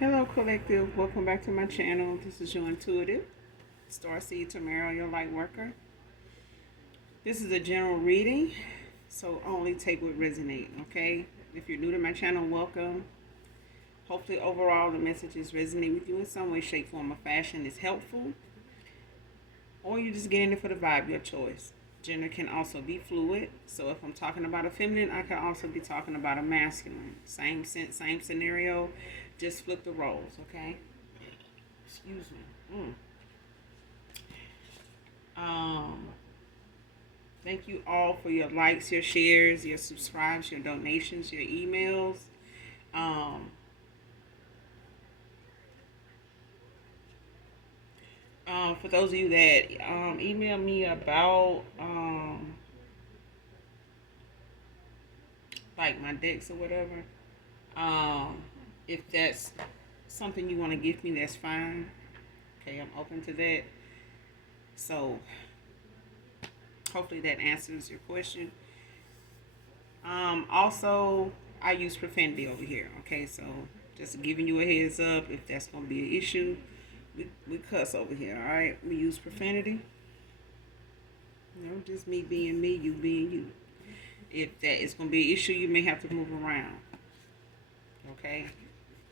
Hello, Collective. Welcome back to my channel. This is your intuitive, Starseed Tamara, your light worker. This is a general reading, so only take what resonates, okay? If you're new to my channel, welcome. Hopefully, overall, the messages resonate with you in some way, shape, form, or fashion. Is helpful, or you're just getting it for the vibe, your choice. Gender can also be fluid, so if I'm talking about a feminine, I can also be talking about a masculine. Same sense, same scenario, just flip the roles, okay? Excuse me. Um, Thank you all for your likes, your shares, your subscribes, your donations, your emails. Um, for those of you that email me about like my decks or whatever, if that's something you want to give me, that's fine. Okay, I'm open to that. So hopefully that answers your question. Also, I use profanity over here. Okay, so just giving you a heads up if that's going to be an issue. We cuss over here, all right? We use profanity. Just me being me, you being you. If that is going to be an issue, you may have to move around. Okay?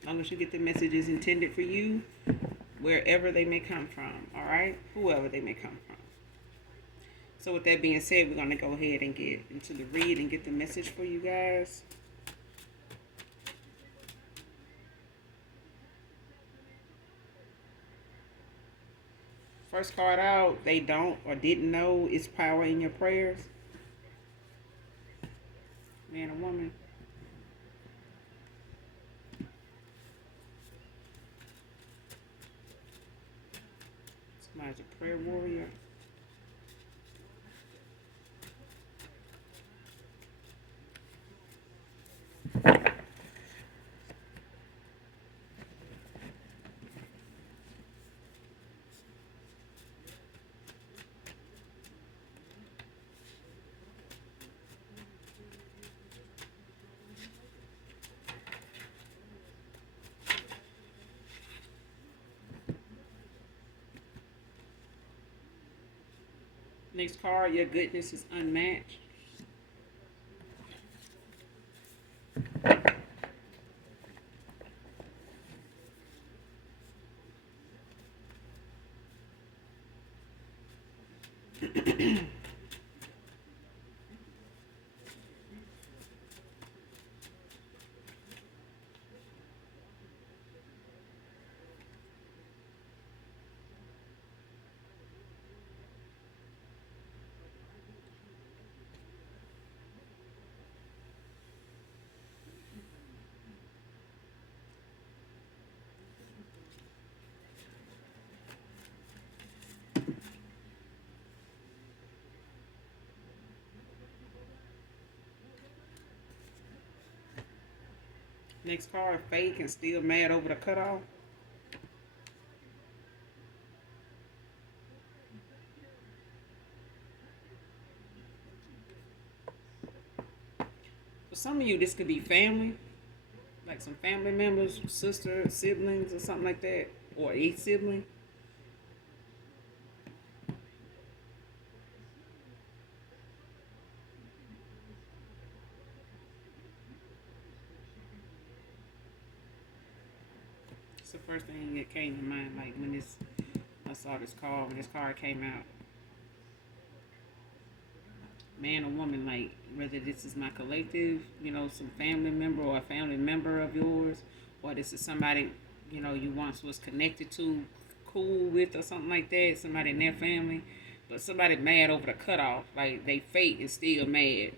As long as you get the messages intended for you, wherever they may come from, all right? Whoever they may come from. So with that being said, we're going to go ahead and get into the read and get the message for you guys. First card out, they don't or didn't know it's power in your prayers. Man or woman. Somebody's a prayer warrior. Next card, your goodness is unmatched. Next card, fake and still mad over the cutoff. For some of you, this could be family, like some family members, sister, siblings, or something like that, or a sibling. It's the first thing that came to mind, like when I saw this card, when this card came out. Man or woman, like whether this is my collective, some family member or a family member of yours, or this is somebody, you once was connected to, cool with, or something like that, somebody in their family, but somebody mad over the cutoff, like they fate is still mad.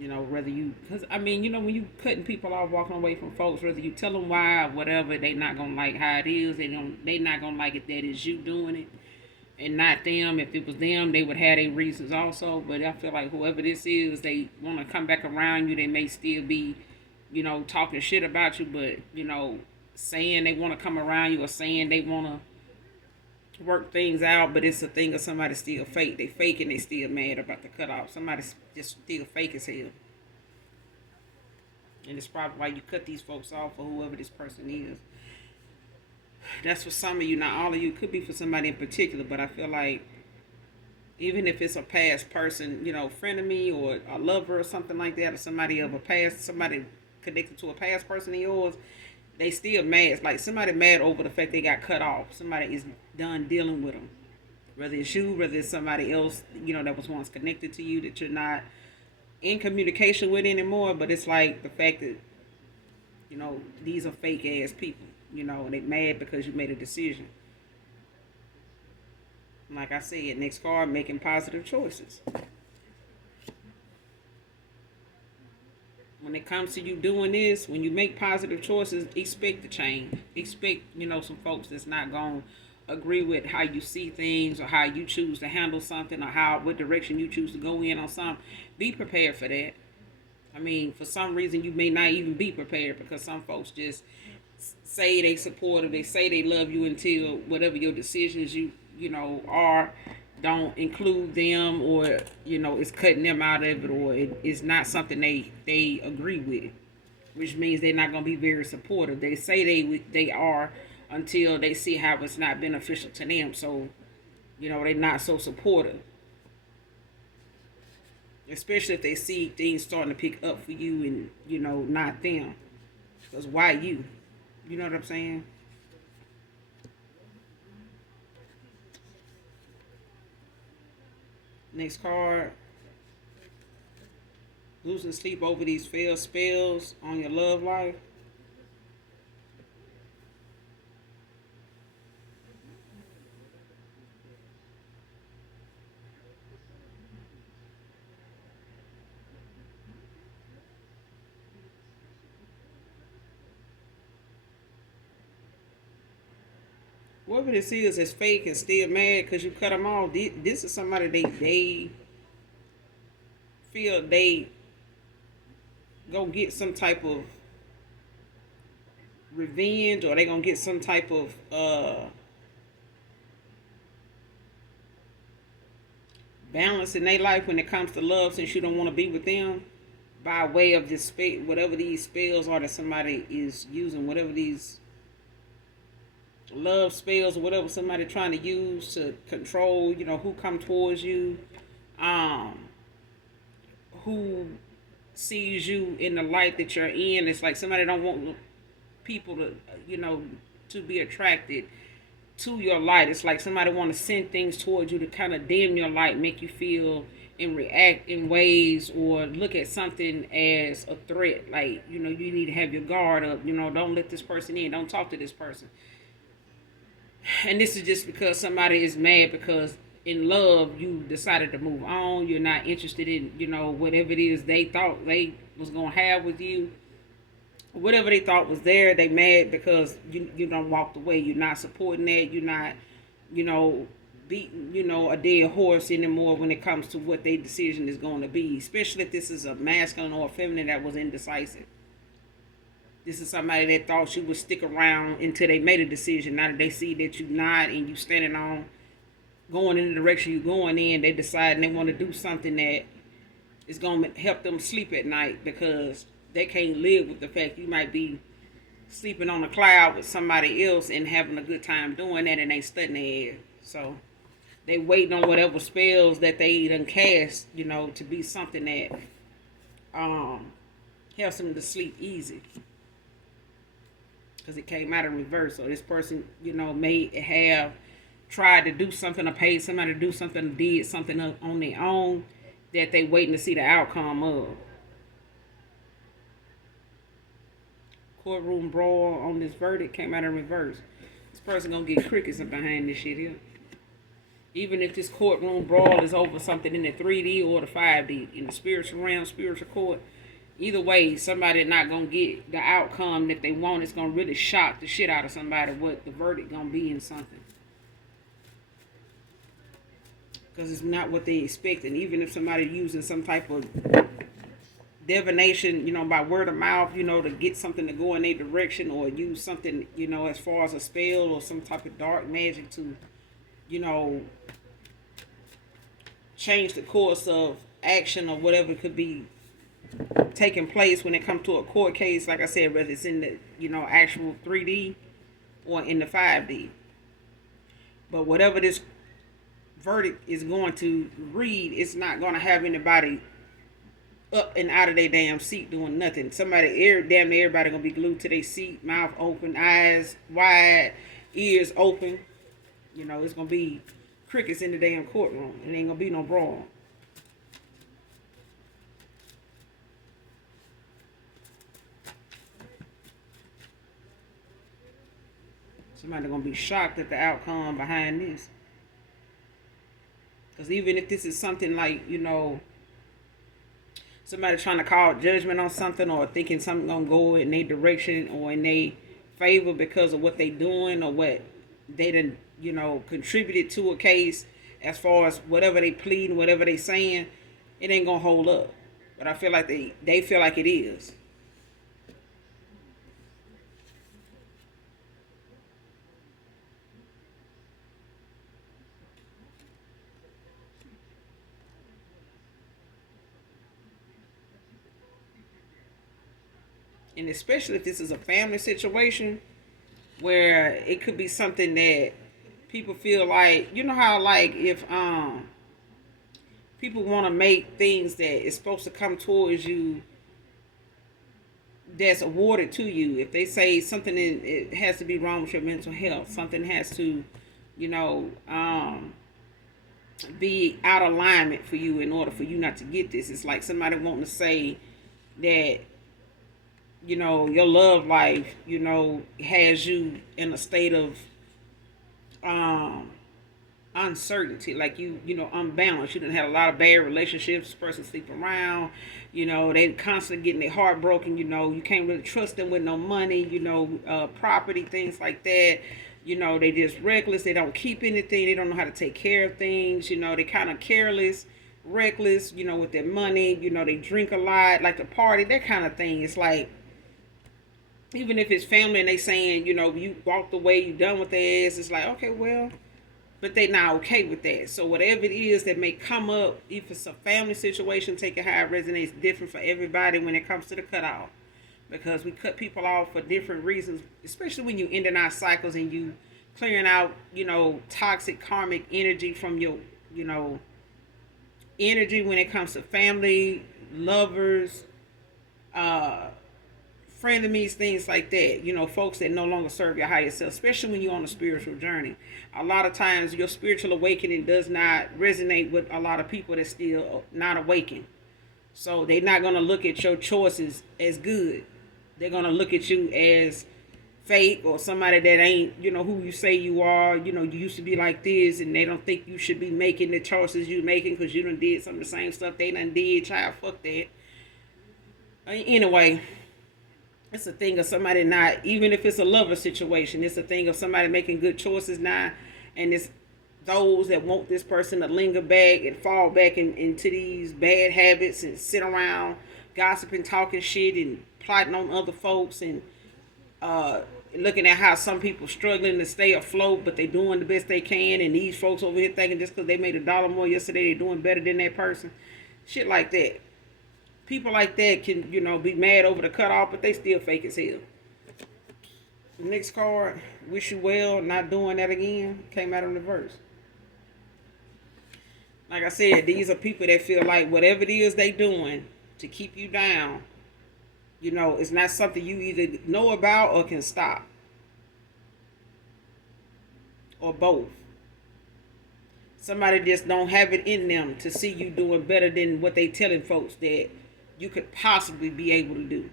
Whether you, because I mean, when you cutting people off, walking away from folks, whether you tell them why or whatever, they not gonna like how it is. They not gonna like it that it's you doing it and not them. If it was them, they would have their reasons also. But I feel like whoever this is, they want to come back around you. They may still be, talking shit about you, but saying they want to come around you or saying they want to work things out. But it's a thing of somebody still fake. They fake and they still mad about the cutoff. Somebody's just still fake as hell. And it's probably why you cut these folks off, or whoever this person is. That's for some of you, not all of you. It could be for somebody in particular, but I feel like even if it's a past person, friend of me or a lover or something like that, or somebody of a past, somebody connected to a past person of yours, they still mad. It's like somebody mad over the fact they got cut off. Somebody is done dealing with them. Whether it's you, whether it's somebody else, that was once connected to you that you're not in communication with anymore. But it's like the fact that, these are fake ass people, and they mad because you made a decision. Like I said, next card, making positive choices. When it comes to you doing this, when you make positive choices, expect the change. Expect, some folks that's not going to agree with how you see things or how you choose to handle something or what direction you choose to go in on something. Be prepared for that. I mean, for some reason, you may not even be prepared because some folks just say they support or they say they love you until whatever your decisions are don't include them, or it's cutting them out of it, or it's not something they agree with, which means they're not going to be very supportive. They say they are until they see how it's not beneficial to them, so they're not so supportive, especially if they see things starting to pick up for you and not them, because why you know what I'm saying? Next card. Losing sleep over these failed spells on your love life. Whoever this is fake and still mad because you cut them off. This is somebody they feel they go get some type of revenge, or they gonna get some type of balance in their life when it comes to love, since you don't want to be with them, by way of this whatever these spells are that somebody is using, whatever these love spells or whatever somebody trying to use to control, who come towards you, who sees you in the light that you're in. It's like somebody don't want people to, to be attracted to your light. It's like somebody want to send things towards you to kind of dim your light, make you feel and react in ways, or look at something as a threat. Like, you need to have your guard up. Don't let this person in. Don't talk to this person. And this is just because somebody is mad because in love you decided to move on. You're not interested in, whatever it is they thought they was going to have with you. Whatever they thought was there, they mad because you don't walked away. You're not supporting that. You're not, beating, a dead horse anymore when it comes to what their decision is going to be. Especially if this is a masculine or a feminine that was indecisive. This is somebody that thought you would stick around until they made a decision. Now that they see that you're not and you standing on going in the direction you're going in, they decide and they want to do something that is going to help them sleep at night, because they can't live with the fact you might be sleeping on a cloud with somebody else and having a good time doing that, and they studying their head. So they waiting on whatever spells that they done cast, to be something that helps them to sleep easy. Because it came out in reverse. So this person, may have tried to do something or paid somebody to do something or did something on their own that they waiting to see the outcome of. Courtroom brawl on this verdict came out in reverse. This person gonna get crickets up behind this shit here. Even if this courtroom brawl is over something in the 3D or the 5D, in the spiritual realm, spiritual court, either way, somebody not gonna get the outcome that they want. It's gonna really shock the shit out of somebody what the verdict gonna be in something, because it's not what they expecting. Even if somebody using some type of divination, by word of mouth, to get something to go in their direction, or use something, as far as a spell or some type of dark magic to, change the course of action or whatever it could be taking place when it comes to a court case. Like I said, whether it's in the actual 3D or in the 5D. But whatever this verdict is going to read, it's not going to have anybody up and out of their damn seat doing nothing. Damn near everybody gonna be glued to their seat, mouth open, eyes wide, ears open. It's gonna be crickets in the damn courtroom. It ain't gonna be no brawl. Somebody gonna be shocked at the outcome behind this. Because even if this is something like, somebody trying to call judgment on something or thinking something gonna go in their direction or in their favor because of what they doing or what they done, contributed to a case, as far as whatever they plead and whatever they saying, it ain't gonna hold up. But I feel like they feel like it is. And especially if this is a family situation where it could be something that people feel like, how like if people want to make things that is supposed to come towards you that's awarded to you. If they say something it has to be wrong with your mental health, something has to, be out of alignment for you in order for you not to get this. It's like somebody wanting to say that your love life, has you in a state of uncertainty, like unbalanced. You done had a lot of bad relationships. This person sleep around, they constantly getting their heart broken. You can't really trust them with no money, property, things like that. They just reckless. They don't keep anything. They don't know how to take care of things. They kind of careless, reckless, with their money. They drink a lot, like to party, that kind of thing. It's like, even if it's family and they saying, you walked away, you done with their ass, it's like, okay, well, but they not okay with that. So whatever it is that may come up, if it's a family situation, take it how it resonates different for everybody when it comes to the cutoff. Because we cut people off for different reasons, especially when you ending our cycles and you clearing out, toxic karmic energy from your, energy when it comes to family, lovers, frenemies, things like that. Folks that no longer serve your higher self, especially when you're on a spiritual journey. A lot of times your spiritual awakening does not resonate with a lot of people that's still not awakened. So they're not going to look at your choices as good. They're going to look at you as fake or somebody that ain't, who you say you are. You used to be like this, and they don't think you should be making the choices you making because you done did some of the same stuff they done did. Child, fuck that. Anyway, it's a thing of somebody not, even if it's a lover situation, it's a thing of somebody making good choices now, and it's those that want this person to linger back and fall back into these bad habits and sit around gossiping, talking shit, and plotting on other folks, and looking at how some people struggling to stay afloat, but they doing the best they can, and these folks over here thinking just because they made $1 more yesterday, they're doing better than that person. Shit like that. People like that can, be mad over the cutoff, but they still fake as hell. The next card, wish you well, not doing that again, came out in reverse. Like I said, these are people that feel like whatever it is they doing to keep you down, it's not something you either know about or can stop. Or both. Somebody just don't have it in them to see you doing better than what they telling folks that you could possibly be able to do.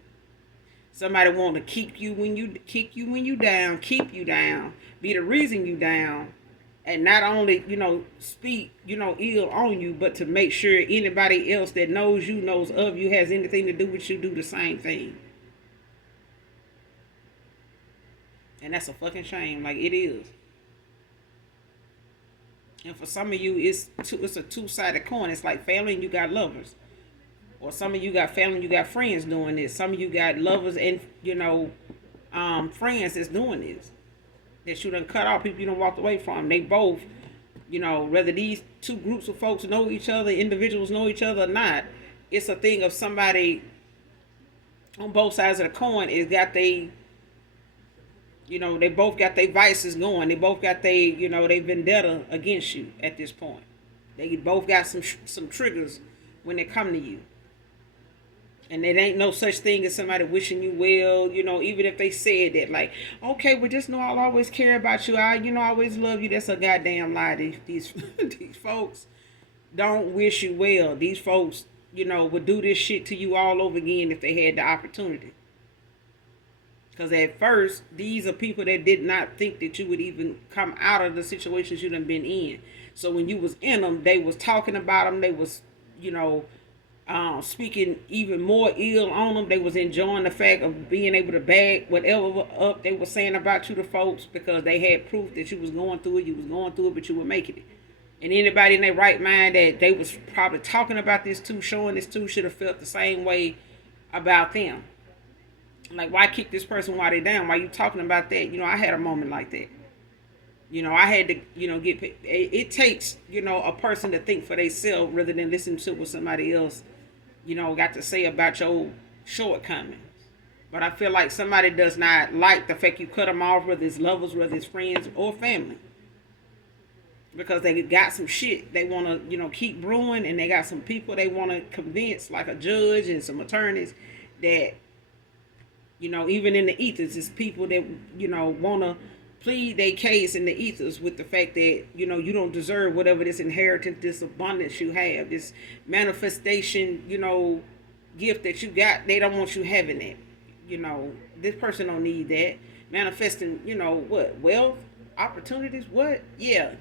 Somebody want to keep you when you down, keep you down, be the reason you down, and not only, speak, ill on you, but to make sure anybody else that knows you, knows of you, has anything to do with you, do the same thing. And that's a fucking shame. Like, it is. And for some of you, it's a two-sided coin. It's like family and you got lovers. Or some of you got family and you got friends doing this. Some of you got lovers and, friends that's doing this. That you done cut off, people you done walked away from. They both, whether these two groups of folks know each other, individuals know each other or not, it's a thing of somebody on both sides of the coin is got they, they both got their vices going. They both got they vendetta against you at this point. They both got some triggers when they come to you. And it ain't no such thing as somebody wishing you well, even if they said that, like, okay, well, just know I'll always care about you. I always love you. That's a goddamn lie. These these folks don't wish you well. These folks, would do this shit to you all over again if they had the opportunity. Because at first, these are people that did not think that you would even come out of the situations you done been in. So when you was in them, they was talking about them. They was, speaking even more ill on them. They was enjoying the fact of being able to bag whatever up they were saying about you to folks because they had proof that you was going through it, but you were making it. And anybody in their right mind that they was probably talking about this too, showing this too, should have felt the same way about them. Like, why kick this person while they down? Why you talking about that? I had a moment like that. I had to, get. It takes, a person to think for themselves rather than listen to what somebody else, got to say about your shortcomings. But I feel like somebody does not like the fact you cut them off, whether it's lovers, whether it's friends or family. Because they got some shit they want to, keep brewing, and they got some people they want to convince, like a judge and some attorneys, that, even in the ethers, it's people that, want to plead their case in the ethers with the fact that, you don't deserve whatever this inheritance, this abundance you have, this manifestation, gift that you got. They don't want you having it. This person don't need that. Manifesting, what? Wealth? Opportunities? What? Yeah.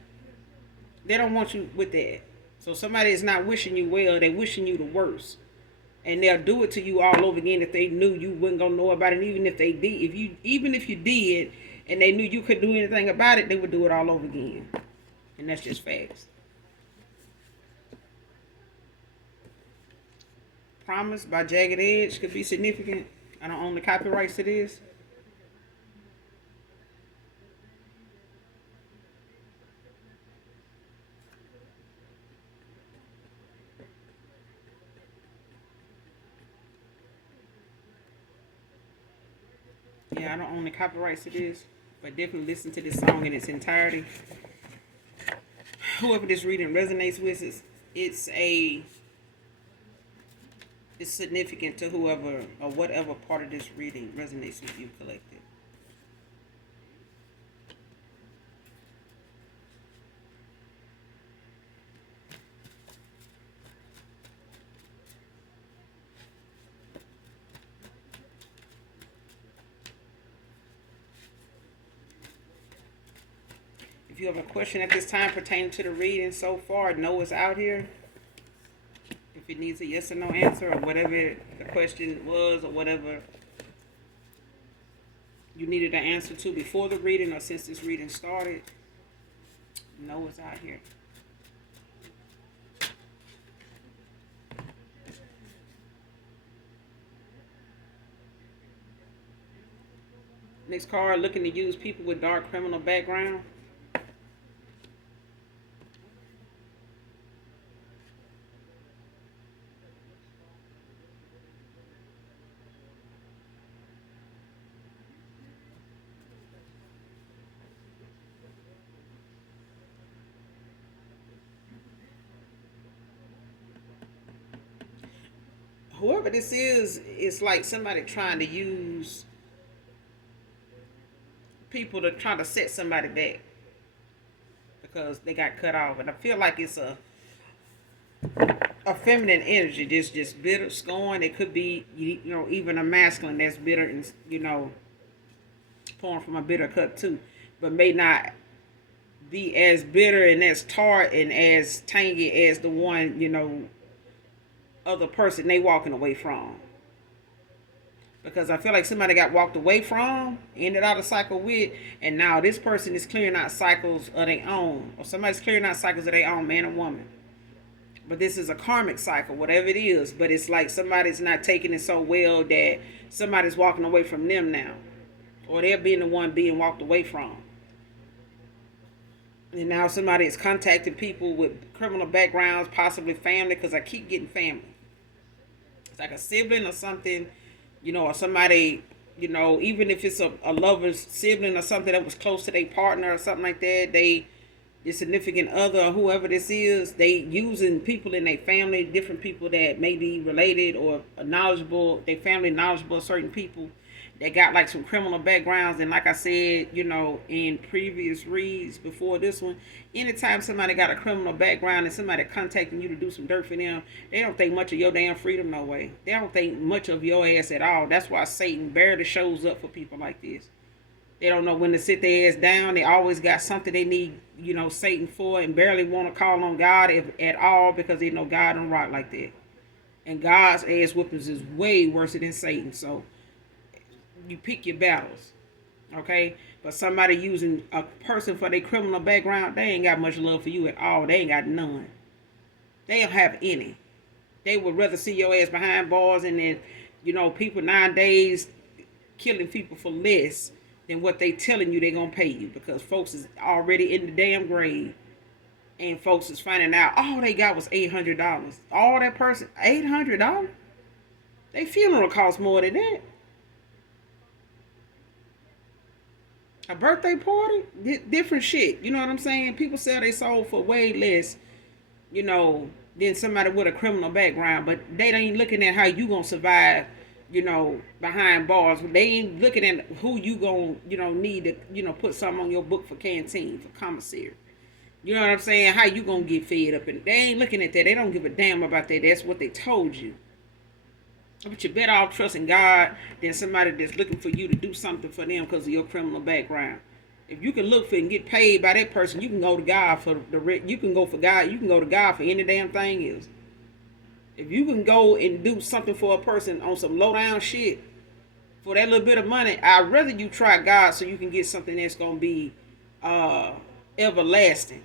They don't want you with that. So somebody is not wishing you well. They're wishing you the worst. And they'll do it to you all over again if they knew you wouldn't gonna know about it. And even if they did, even if you did, and they knew you couldn't do anything about it, they would do it all over again. And that's just facts. Promise by Jagged Edge could be significant. I don't own the copyrights to this. Yeah, I don't own the copyrights to this, but definitely listen to this song in its entirety. Whoever this reading resonates with, it's significant to whoever or whatever part of this reading resonates with you collective. If you have a question at this time pertaining to the reading so far, no is out here. If it needs a yes or no answer, or whatever the question was, or whatever you needed an answer to before the reading or since this reading started, no is out here. Next card, looking to use people with dark criminal background. Whoever this is, it's like somebody trying to use people to try to set somebody back because they got cut off. And I feel like it's a feminine energy, just bitter, scorn. It could be, even a masculine that's bitter and, pouring from a bitter cup too, but may not be as bitter and as tart and as tangy as the one, other person they walking away from. Because I feel like somebody got walked away from, ended out a cycle with, and now this person is clearing out cycles of their own. Or somebody's clearing out cycles of their own, man or woman. But this is a karmic cycle, whatever it is. But it's like somebody's not taking it so well that somebody's walking away from them now. Or they're being the one being walked away from. And now somebody is contacting people with criminal backgrounds, possibly family, because I keep getting family. It's like a sibling or something, or somebody, even if it's a lover's sibling or something that was close to their partner or something like that, your significant other or whoever this is, they using people in their family, different people that may be related or knowledgeable, their family knowledgeable of certain people that got like some criminal backgrounds. And like I said, in previous reads before this one, anytime somebody got a criminal background and somebody contacting you to do some dirt for them, they don't think much of your damn freedom, no way. They don't think much of your ass at all. That's why Satan barely shows up for people like this. They don't know when to sit their ass down. They always got something they need, Satan for, and barely want to call on God at all, because they know God don't rock like that. And God's ass whoopings is way worse than Satan. So you pick your battles, okay? But somebody using a person for their criminal background, they ain't got much love for you at all. They ain't got none. They don't have any. They would rather see your ass behind bars, and then, people nowadays killing people for less than what they telling you they gonna pay you, because folks is already in the damn grave, and folks is finding out all they got was $800. All that person, $800? They funeral costs more than that. A birthday party, different shit. You know what I'm saying? People sell their soul for way less, than somebody with a criminal background. But they ain't looking at how you gonna survive, behind bars. They ain't looking at who you gonna, need to, put something on your book for canteen, for commissary. You know what I'm saying? How you gonna get fed up? And they ain't looking at that. They don't give a damn about that. That's what they told you. But you better off trusting God than somebody that's looking for you to do something for them because of your criminal background. If you can look for and get paid by that person, you can go to God for you can go for God. You can go to God for any damn thing else. If you can go and do something for a person on some low down shit for that little bit of money, I'd rather you try God so you can get something that's gonna be everlasting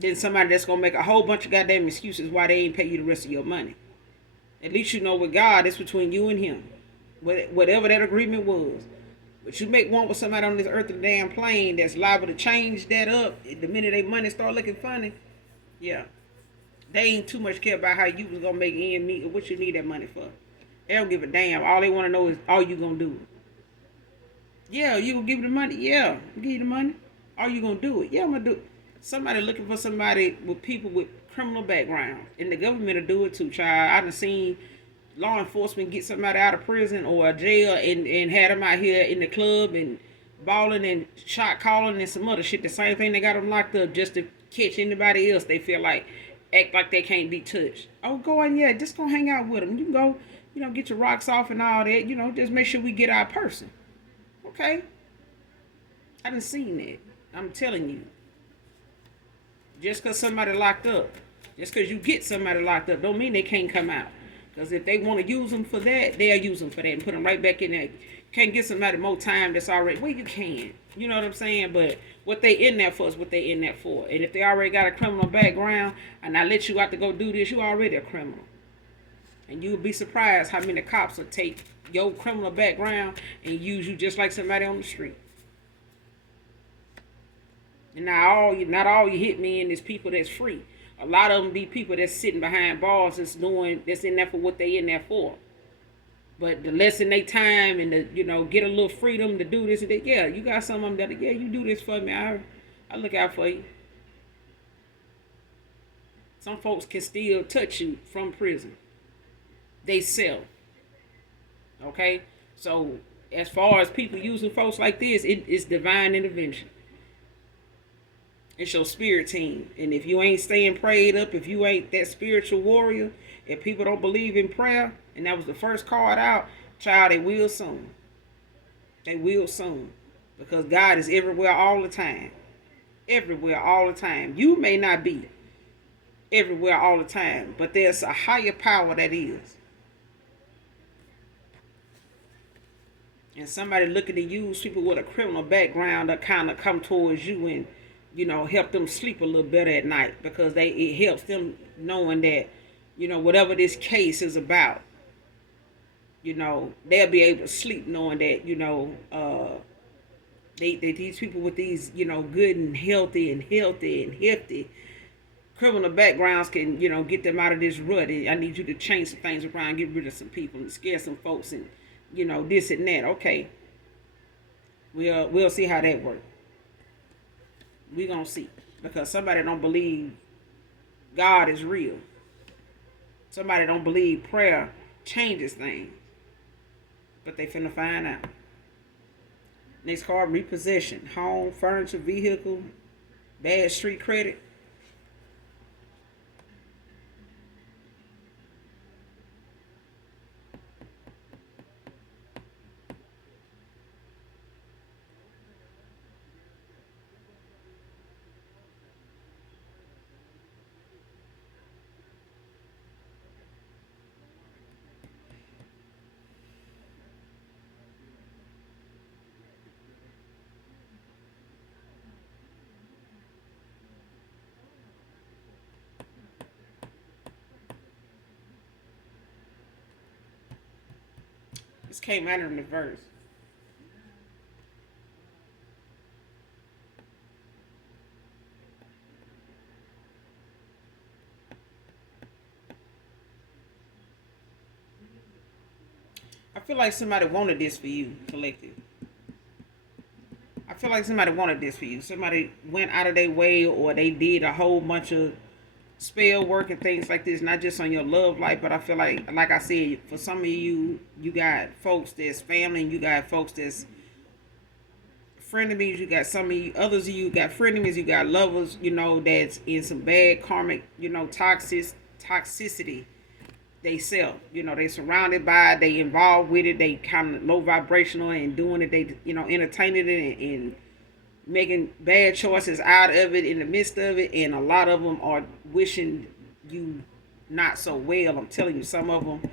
than somebody that's gonna make a whole bunch of goddamn excuses why they ain't pay you the rest of your money. At least you know with God, it's between you and him. Whatever that agreement was. But you make one with somebody on this earthly damn plane that's liable to change that up the minute their money start looking funny. Yeah. They ain't too much care about how you was going to make ends meet or what you need that money for. They don't give a damn. All they want to know is, all you going to do? Yeah, you going to give me the money? Yeah, I'll give you the money. Are you going to do it? Yeah, I'm going to do it. Somebody looking for somebody with people with criminal background, and the government will do it too, child. I done seen law enforcement get somebody out of prison or jail and had them out here in the club and balling and shot calling and some other shit. The same thing, they got them locked up just to catch anybody else they feel like act like they can't be touched. Oh, go on, yeah, just go hang out with them. You can go, get your rocks off and all that. Just make sure we get our person. Okay, I done seen that. I'm telling you. Just because somebody locked up, just because you get somebody locked up, don't mean they can't come out. Because if they want to use them for that, they'll use them for that and put them right back in there. Can't get somebody more time that's already, well, you can. You know what I'm saying? But what they in there for is what they in there for. And if they already got a criminal background and I let you out to go do this, you already a criminal. And you'll be surprised how many cops will take your criminal background and use you just like somebody on the street. And not all you hit me in is people that's free. A lot of them be people that's sitting behind bars that's in there for what they in there for. But to lessen their time and to, get a little freedom to do this and that, yeah, you got some of them that, yeah, you do this for me. I look out for you. Some folks can still touch you from prison. They sell. Okay? So as far as people using folks like this, it's divine intervention. It's your spirit team. And if you ain't staying prayed up, if you ain't that spiritual warrior, if people don't believe in prayer, and that was the first card out, child, they will soon. They will soon. Because God is everywhere all the time. Everywhere all the time. You may not be everywhere all the time, but there's a higher power that is. And somebody looking to use people with a criminal background to kind of come towards you and help them sleep a little better at night, because it helps them knowing that, whatever this case is about, they'll be able to sleep knowing that, these people with these, good and healthy criminal backgrounds can, get them out of this rut. I need you to change some things around, get rid of some people, and scare some folks, and this and that. Okay, we'll see how that works. We gonna see, because somebody don't believe God is real. Somebody don't believe prayer changes things, but they finna find out. Next card, repossession, home, furniture, vehicle, bad street credit. This came out in the verse. I feel like somebody wanted this for you, collective. I feel like somebody wanted this for you. Somebody went out of their way, or they did a whole bunch of spell work and things like this, not just on your love life, but I feel like I said, for some of you, you got folks that's family, and you got folks that's frenemies, you got some of you, others of you got frenemies, you got lovers, that's in some bad karmic, toxicity they self. They surrounded by it, they involved with it, they kind of low vibrational and doing it, they, entertaining it and making bad choices out of it in the midst of it, and a lot of them are wishing you not so well. I'm telling you, some of them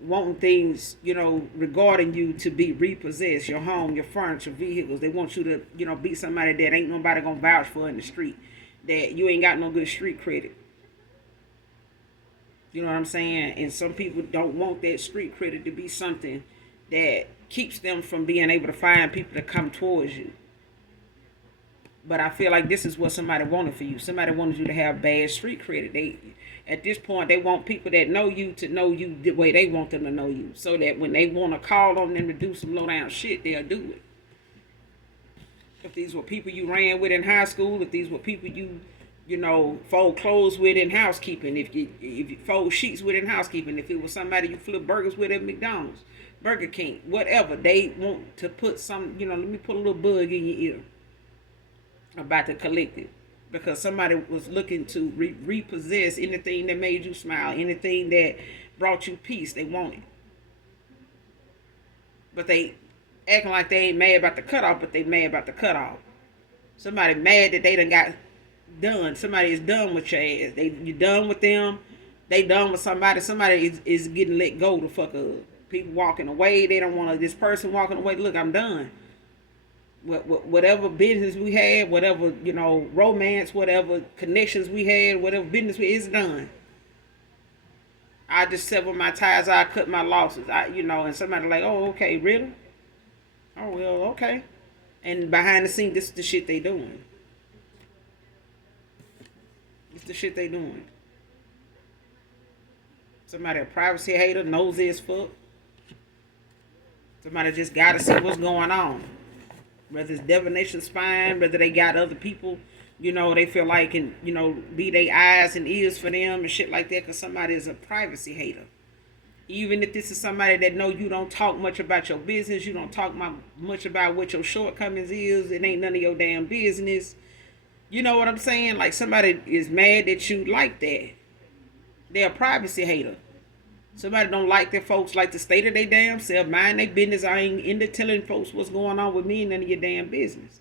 wanting things, regarding you to be repossessed, your home, your furniture, vehicles. They want you to, be somebody that ain't nobody gonna vouch for in the street, that you ain't got no good street credit. You know what I'm saying? And some people don't want that street credit to be something that keeps them from being able to find people to come towards you. But I feel like this is what somebody wanted for you. Somebody wanted you to have bad street credit. At this point, they want people that know you to know you the way they want them to know you, so that when they want to call on them to do some low down shit, they'll do it. If these were people you ran with in high school, if these were people you fold clothes with in housekeeping, if you fold sheets with in housekeeping, if it was somebody you flip burgers with at McDonald's, Burger King, whatever, they want to put some, let me put a little bug in your ear about the collective, because somebody was looking to repossess anything that made you smile, anything that brought you peace. They want it, but they acting like they ain't mad about the cutoff, but they mad about the cutoff. Somebody mad that they done got done. Somebody is done with your ass. You done with them. They done with somebody. Somebody is getting let go the fuck up. People walking away. They don't want this person walking away. Look, I'm done. Whatever business we had, whatever, romance, whatever connections we had, whatever business is done. I just sever my ties. I cut my losses. And somebody like, oh, okay, really? Oh, well, okay. And behind the scenes, this is the shit they doing. It's the shit they doing. Somebody a privacy hater, nosy as fuck. Somebody just gotta see what's going on. Whether it's divination spying, whether they got other people, they feel like can, be their eyes and ears for them and shit like that, because somebody is a privacy hater. Even if this is somebody that know you don't talk much about your business, you don't talk much about what your shortcomings is, it ain't none of your damn business. You know what I'm saying? Like, somebody is mad that you like that. They're a privacy hater. Somebody don't like their folks like to stay to their damn self, mind their business. I ain't into telling folks what's going on with me and none of your damn business.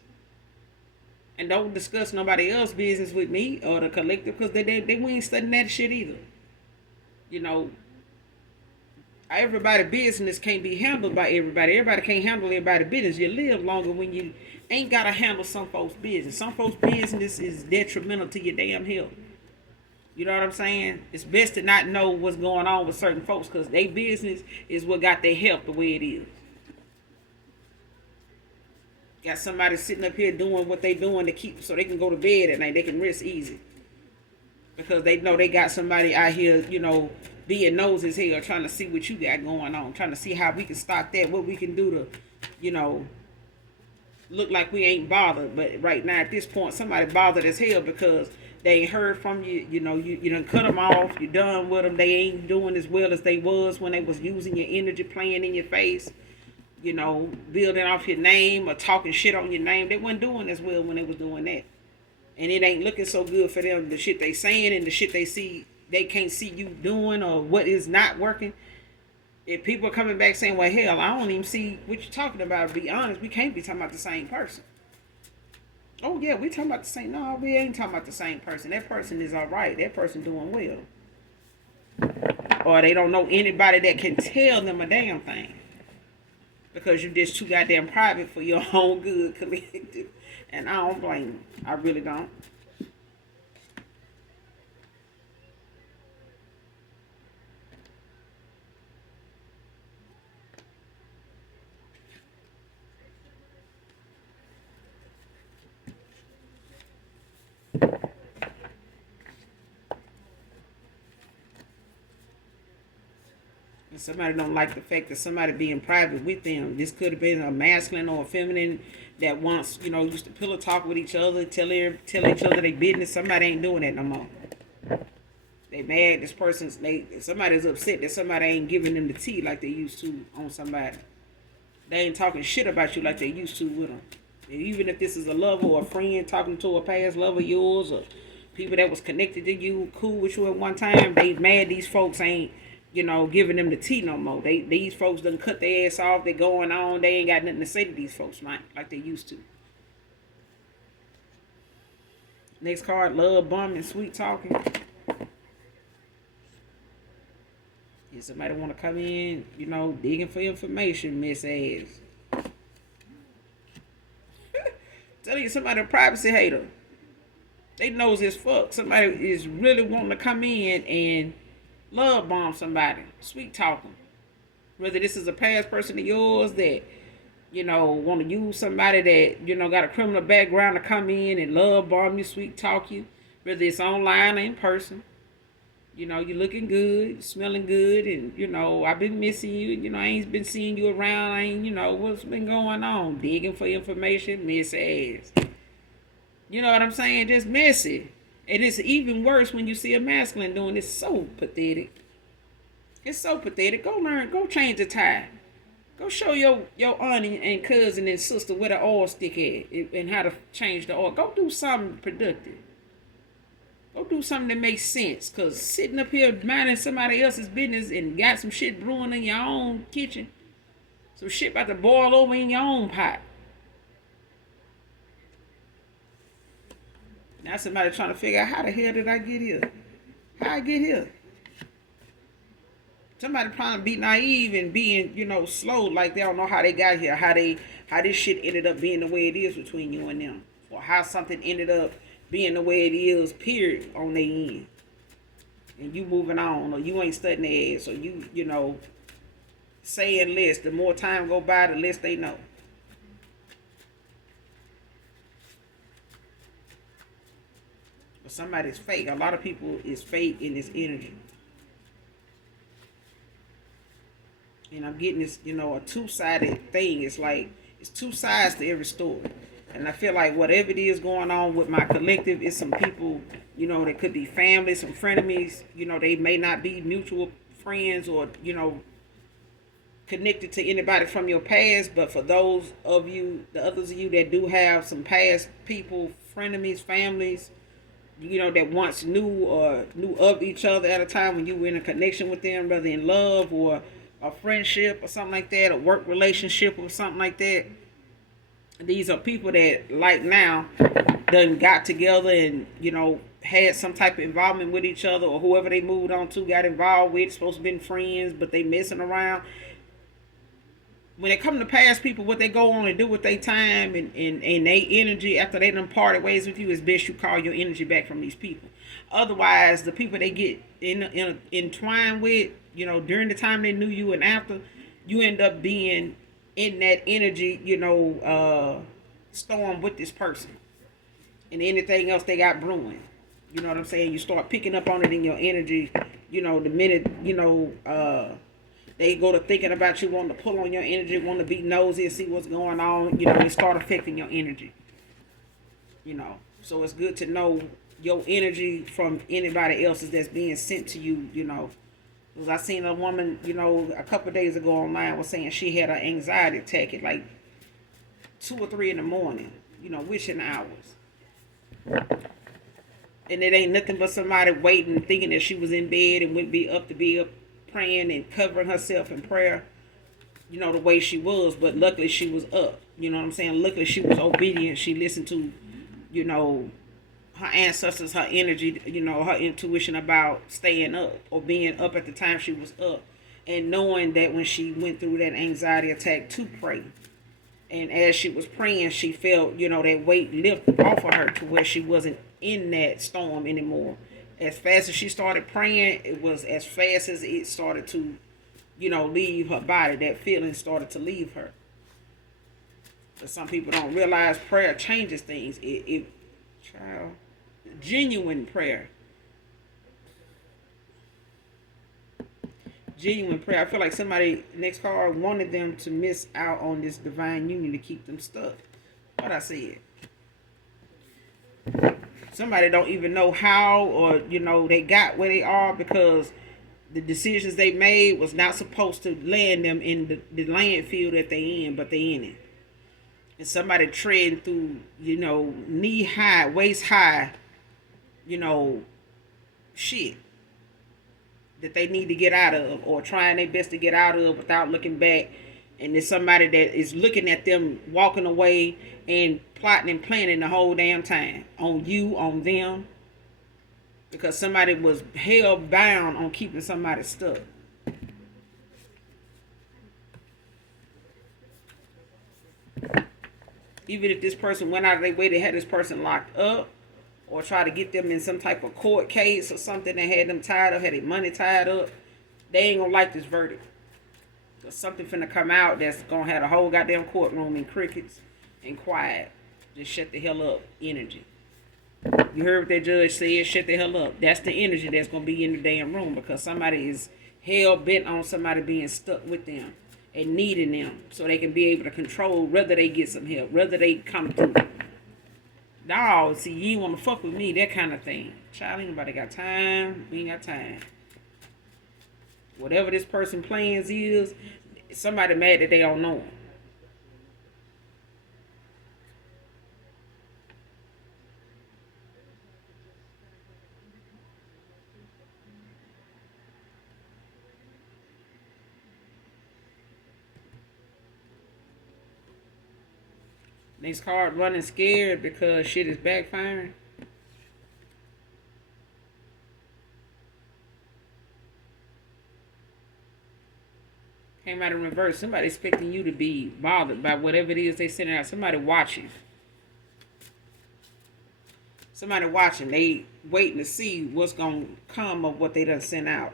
And don't discuss nobody else's business with me or the collective, because we ain't studying that shit either. Everybody's business can't be handled by everybody. Everybody can't handle everybody's business. You live longer when you ain't got to handle some folks' business. Some folks' business is detrimental to your damn health. You know what I'm saying? It's best to not know what's going on with certain folks, because their business is what got their health the way it is. Got somebody sitting up here doing what they doing to keep, so they can go to bed at night. They can rest easy. because they know they got somebody out here, being nosy as hell, trying to see what you got going on, trying to see how we can stop that, what we can do to, look like we ain't bothered. But right now at this point, somebody bothered as hell because they ain't heard from you. You done cut them off. You done with them. They ain't doing as well as they was when they was using your energy, playing in your face. Building off your name or talking shit on your name. They wasn't doing as well when they was doing that. And it ain't looking so good for them. The shit they saying and the shit they see, they can't see you doing or what is not working. If people are coming back saying, well, hell, I don't even see what you're talking about. To be honest, we can't be talking about the same person. Oh, yeah, we talking about the same. No, we ain't talking about the same person. That person is all right. That person doing well. Or they don't know anybody that can tell them a damn thing. Because you're just too goddamn private for your own good collective. And I don't blame them. I really don't. And somebody don't like the fact that somebody being private with them. This could have been a masculine or a feminine that once, used to pillow talk with each other, tell each other their business. Somebody ain't doing that no more. They mad. Somebody's upset that somebody ain't giving them the tea like they used to on somebody. They ain't talking shit about you like they used to with them. And even if this is a lover or a friend talking to a past lover of yours or people that was connected to you, cool with you at one time, they mad these folks ain't, giving them the tea no more. These folks done cut their ass off. They going on. They ain't got nothing to say to these folks like they used to. Next card, love bombing, sweet talking. If somebody want to come in, digging for information, miss ass. Tell you somebody a privacy hater. They knows as fuck. Somebody is really wanting to come in and love bomb somebody. Sweet talking. Whether this is a past person of yours that, want to use somebody that, got a criminal background to come in and love bomb you, sweet talk you. Whether it's online or in person. You're looking good, smelling good, and, I've been missing you. I ain't been seeing you around. I ain't, what's been going on? Digging for information, miss ass. You know what I'm saying? Just messy. And it's even worse when you see a masculine doing it. So pathetic. It's so pathetic. Go learn. Go change the tie. Go show your aunt and cousin and sister where the oil stick at and how to change the oil. Go do something productive. Go do something that makes sense. Because sitting up here minding somebody else's business and got some shit brewing in your own kitchen. Some shit about to boil over in your own pot. Now somebody trying to figure out how the hell did I get here? How I get here? Somebody trying to be naive and being, slow, like they don't know how they got here, how this shit ended up being the way it is between you and them. Or how something ended up being the way it is, period, on their end. And you moving on, or you ain't studying their ass, or you, saying less. The more time go by, the less they know. But somebody's fake. A lot of people is fake in this energy. And I'm getting this, a two-sided thing. It's like, it's two sides to every story. And I feel like whatever it is going on with my collective, it's some people, that could be family, some frenemies. They may not be mutual friends or, connected to anybody from your past. But for those of you, the others of you that do have some past people, frenemies, families, that once knew or knew of each other at a time when you were in a connection with them, whether in love or a friendship or something like that, a work relationship or something like that. These are people that, like now, done got together and, had some type of involvement with each other, or whoever they moved on to got involved with, supposed to been friends, but they messing around. When it come to past people, what they go on and do with their time and their energy after they done parted ways with you, is best you call your energy back from these people. Otherwise, the people they get entwined with, during the time they knew you and after, you end up being in that energy, storm with this person and anything else they got brewing. You know what I'm saying? You start picking up on it in your energy. The minute, they go to thinking about you, wanting to pull on your energy, want to be nosy and see what's going on. It start affecting your energy. So it's good to know your energy from anybody else's that's being sent to you. Because I seen a woman, a couple of days ago online was saying she had an anxiety attack at like 2 or 3 in the morning. Witching hours. And it ain't nothing but somebody waiting, thinking that she was in bed and wouldn't be up praying and covering herself in prayer, the way she was. But luckily she was up. You know what I'm saying? Luckily she was obedient. She listened to, her ancestors, her energy, her intuition about staying up or being up at the time she was up. And knowing that when she went through that anxiety attack to pray. And as she was praying, she felt, that weight lift off of her to where she wasn't in that storm anymore. As fast as she started praying, it was as fast as it started to, leave her body. That feeling started to leave her. But some people don't realize prayer changes things. Child, genuine prayer. Genuine prayer. I feel like somebody next card wanted them to miss out on this divine union to keep them stuck. What I said. Somebody don't even know how, or they got where they are because the decisions they made was not supposed to land them in the landfill that they in, but they in it. And somebody treading through, knee high, waist high, shit that they need to get out of, or trying their best to get out of without looking back. And there's somebody that is looking at them walking away and plotting and planning the whole damn time on you, on them, because somebody was hell bound on keeping somebody stuck. Even if this person went out of their way to have this person locked up, or try to get them in some type of court case or something that had them tied up, had their money tied up, they ain't gonna like this verdict. Because something finna come out that's gonna have the whole goddamn courtroom in crickets and quiet. Just shut the hell up energy. You heard what that judge said, shut the hell up. That's the energy that's gonna be in the damn room, because somebody is hell bent on somebody being stuck with them and needing them so they can be able to control whether they get some help, whether they come through. No, see, you ain't want to fuck with me, that kind of thing. Child, ain't nobody got time. We ain't got time. Whatever this person plans is, somebody mad that they don't know him. Next card, running scared because shit is backfiring. Came out in reverse. Somebody expecting you to be bothered by whatever it is they sending out. Somebody watching. Somebody watching. They waiting to see what's going to come of what they done sent out.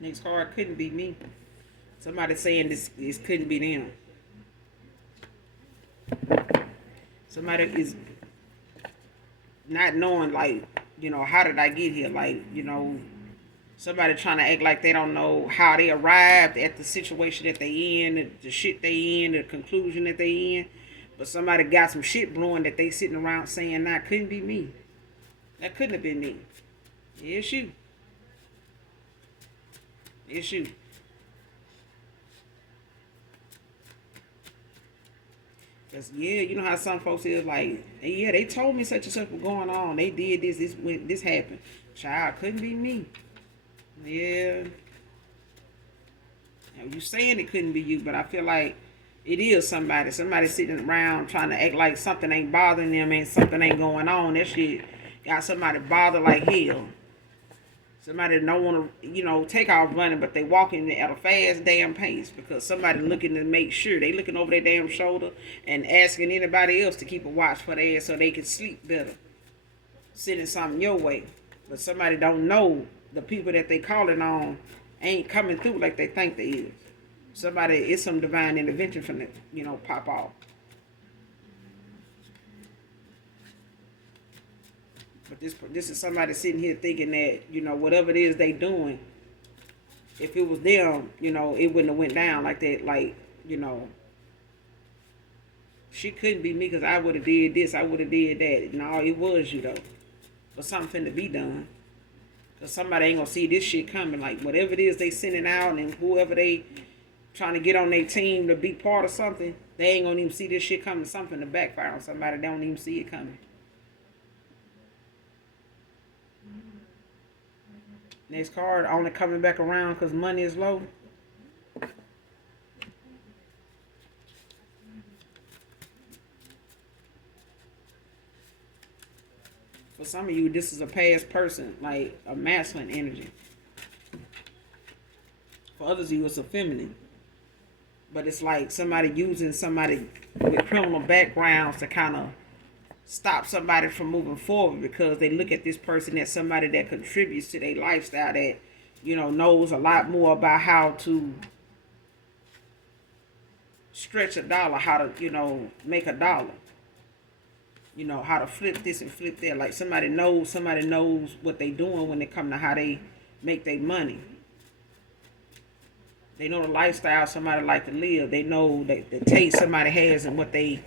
Next card couldn't be me. Somebody saying this couldn't be them. Somebody is not knowing, like, how did I get here? Like, somebody trying to act like they don't know how they arrived at the situation that they in, the shit they in, the conclusion that they in. But somebody got some shit brewing that they sitting around saying, nah, couldn't be me. That couldn't have been me. Yeah, it's you. It's you. Cause yeah, you know how some folks is like, yeah, they told me such and such was going on. They did this happened. Child, couldn't be me. Yeah. Now, you saying it couldn't be you, but I feel like it is somebody. Somebody sitting around trying to act like something ain't bothering them and something ain't going on. That shit got somebody bothered like hell. Somebody don't want to, take off running, but they walking at a fast damn pace because somebody looking to make sure. They looking over their damn shoulder and asking anybody else to keep a watch for their ass so they can sleep better. Sending something your way. But somebody don't know the people that they calling on ain't coming through like they think they is. Somebody, it's some divine intervention from it, pop off. But this is somebody sitting here thinking that, whatever it is they doing, if it was them, it wouldn't have went down like that. Like, she couldn't be me because I would have did this, I would have did that. No, it was you though. But something to be done. Because somebody ain't going to see this shit coming. Like, whatever it is they sending out and whoever they trying to get on their team to be part of something, they ain't going to even see this shit coming. Something to backfire on somebody. They don't even see it coming. Next card, only coming back around because money is low. For some of you, this is a past person, like a masculine energy. For others of you, it's a feminine. But it's like somebody using somebody with criminal backgrounds to kind of stop somebody from moving forward because they look at this person as somebody that contributes to their lifestyle, that knows a lot more about how to stretch a dollar, how to make a dollar, how to flip this and flip that. Like somebody knows what they doing when it come to how they make their money. They know the lifestyle somebody like to live. They know the taste somebody has and what they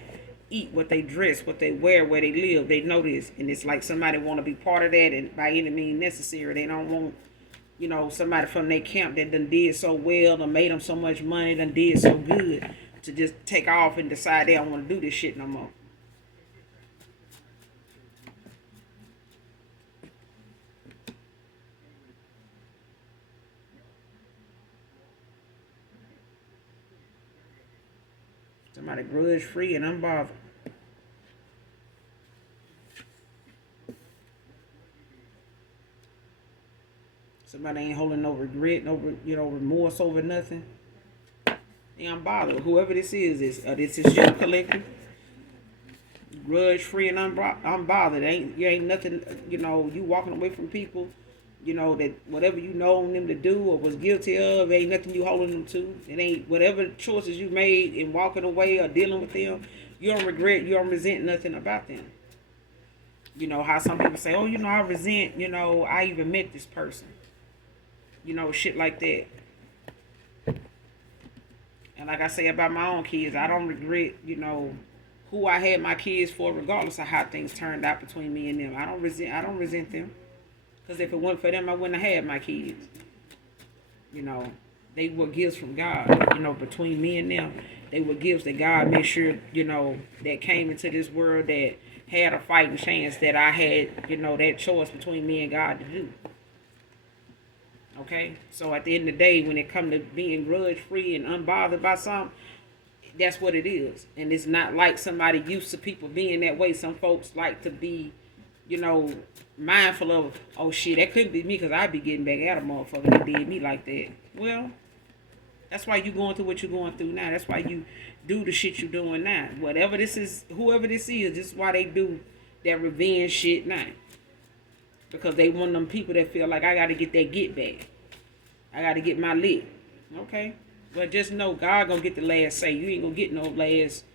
eat, what they dress, what they wear, where they live. They know this, and it's like somebody want to be part of that, and by any means necessary. They don't want, somebody from their camp that done did so well, done made them so much money, done did so good, to just take off and decide they don't want to do this shit no more. Somebody grudge free and unbothered. Somebody ain't holding no regret, no remorse over nothing. They unbothered. Whoever this is this is your collective. Grudge free and unbothered. You ain't nothing. You walking away from people. That whatever you know them to do or was guilty of, ain't nothing you holding them to. It ain't whatever choices you made in walking away or dealing with them. You don't regret. You don't resent nothing about them. How some people say, oh, I resent. I even met this person. Shit like that. And like I say about my own kids, I don't regret, who I had my kids for, regardless of how things turned out between me and them. I don't resent them. Because if it wasn't for them, I wouldn't have had my kids. They were gifts from God. Between me and them, they were gifts that God made sure, that came into this world that had a fighting chance, that I had, that choice between me and God to do. Okay? So at the end of the day, when it comes to being grudge-free and unbothered by something, that's what it is. And it's not like somebody used to people being that way. Some folks like to be, mindful of, oh shit, that couldn't be me because I'd be getting back at a motherfucker that did me like that. Well, that's why you going through what you're going through now. That's why you do the shit you're doing now. Whatever this is, whoever this is why they do that revenge shit now. Because they want them people that feel like I got to get that get back. I got to get my lick. Okay? But just know God going to get the last say. You ain't going to get no last.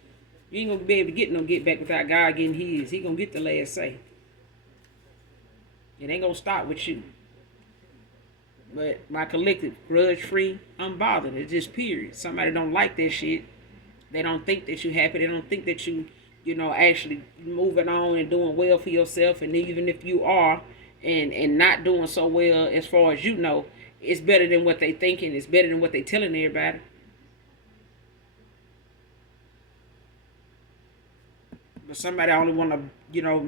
You ain't going to be able to get no get back without God getting his. He going to get the last say. It ain't going to stop with you. But my collective, grudge-free, unbothered. It's just period. Somebody don't like that shit. They don't think that you happy. They don't think that you actually moving on and doing well for yourself. And even if you are and not doing so well as far as it's better than what they thinking. It's better than what they telling everybody. But somebody only want to,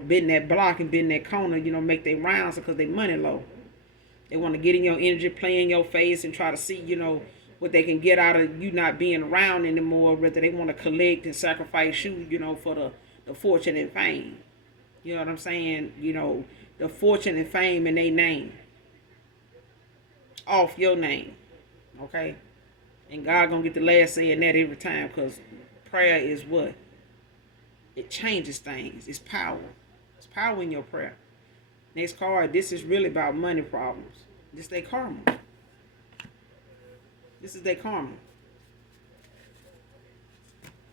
bend that block and bend that corner, make their rounds because they money low. They want to get in your energy, play in your face, and try to see, what they can get out of you not being around anymore. Whether they want to collect and sacrifice you, for the fortune and fame. You know what I'm saying? The fortune and fame in their name. off your name. Okay? And God gonna get the last say in that every time, because prayer is what? It changes things. It's power. It's power in your prayer. Next card, this is really about money problems. This is their karma. This is their karma.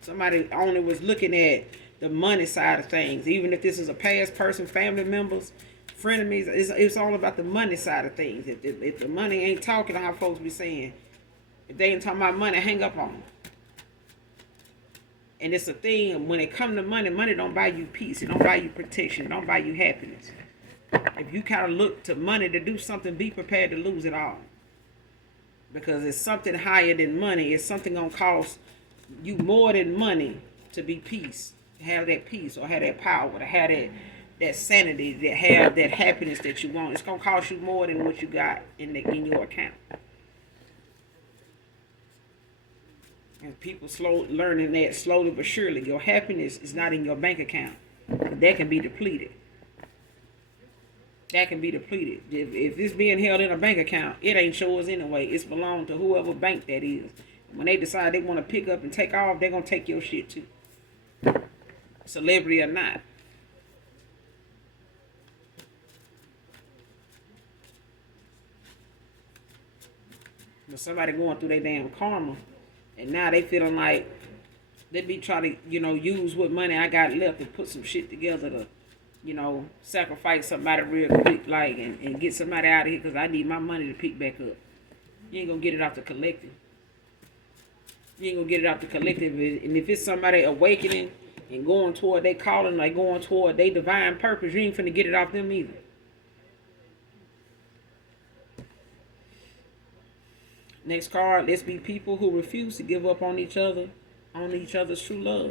Somebody only was looking at the money side of things. Even if this is a past person, family members, frenemies, it's all about the money side of things. If the money ain't talking, how folks be saying, if they ain't talking about money, hang up on them. And it's a thing, when it comes to money, money don't buy you peace. It don't buy you protection. It don't buy you happiness. If you kind of look to money to do something, be prepared to lose it all. Because it's something higher than money. It's something going to cost you more than money to be peace. To have that peace, or have that power, to have that sanity, to have that happiness that you want. It's going to cost you more than what you got in your account. And people learning that slowly but surely. Your happiness is not in your bank account. That can be depleted. That can be depleted. If it's being held in a bank account, it ain't yours anyway. It's belong to whoever bank that is. When they decide they want to pick up and take off, they're going to take your shit too. Celebrity or not. But somebody going through their damn karma, and now they feeling like they be trying to, use what money I got left to put some shit together to, sacrifice somebody real quick, like, and get somebody out of here, because I need my money to pick back up. You ain't gonna get it off the collective. You ain't gonna get it off the collective. And if it's somebody awakening and going toward their calling, like going toward their divine purpose, you ain't finna get it off them either. Next card, let's be people who refuse to give up on each other, on each other's true love.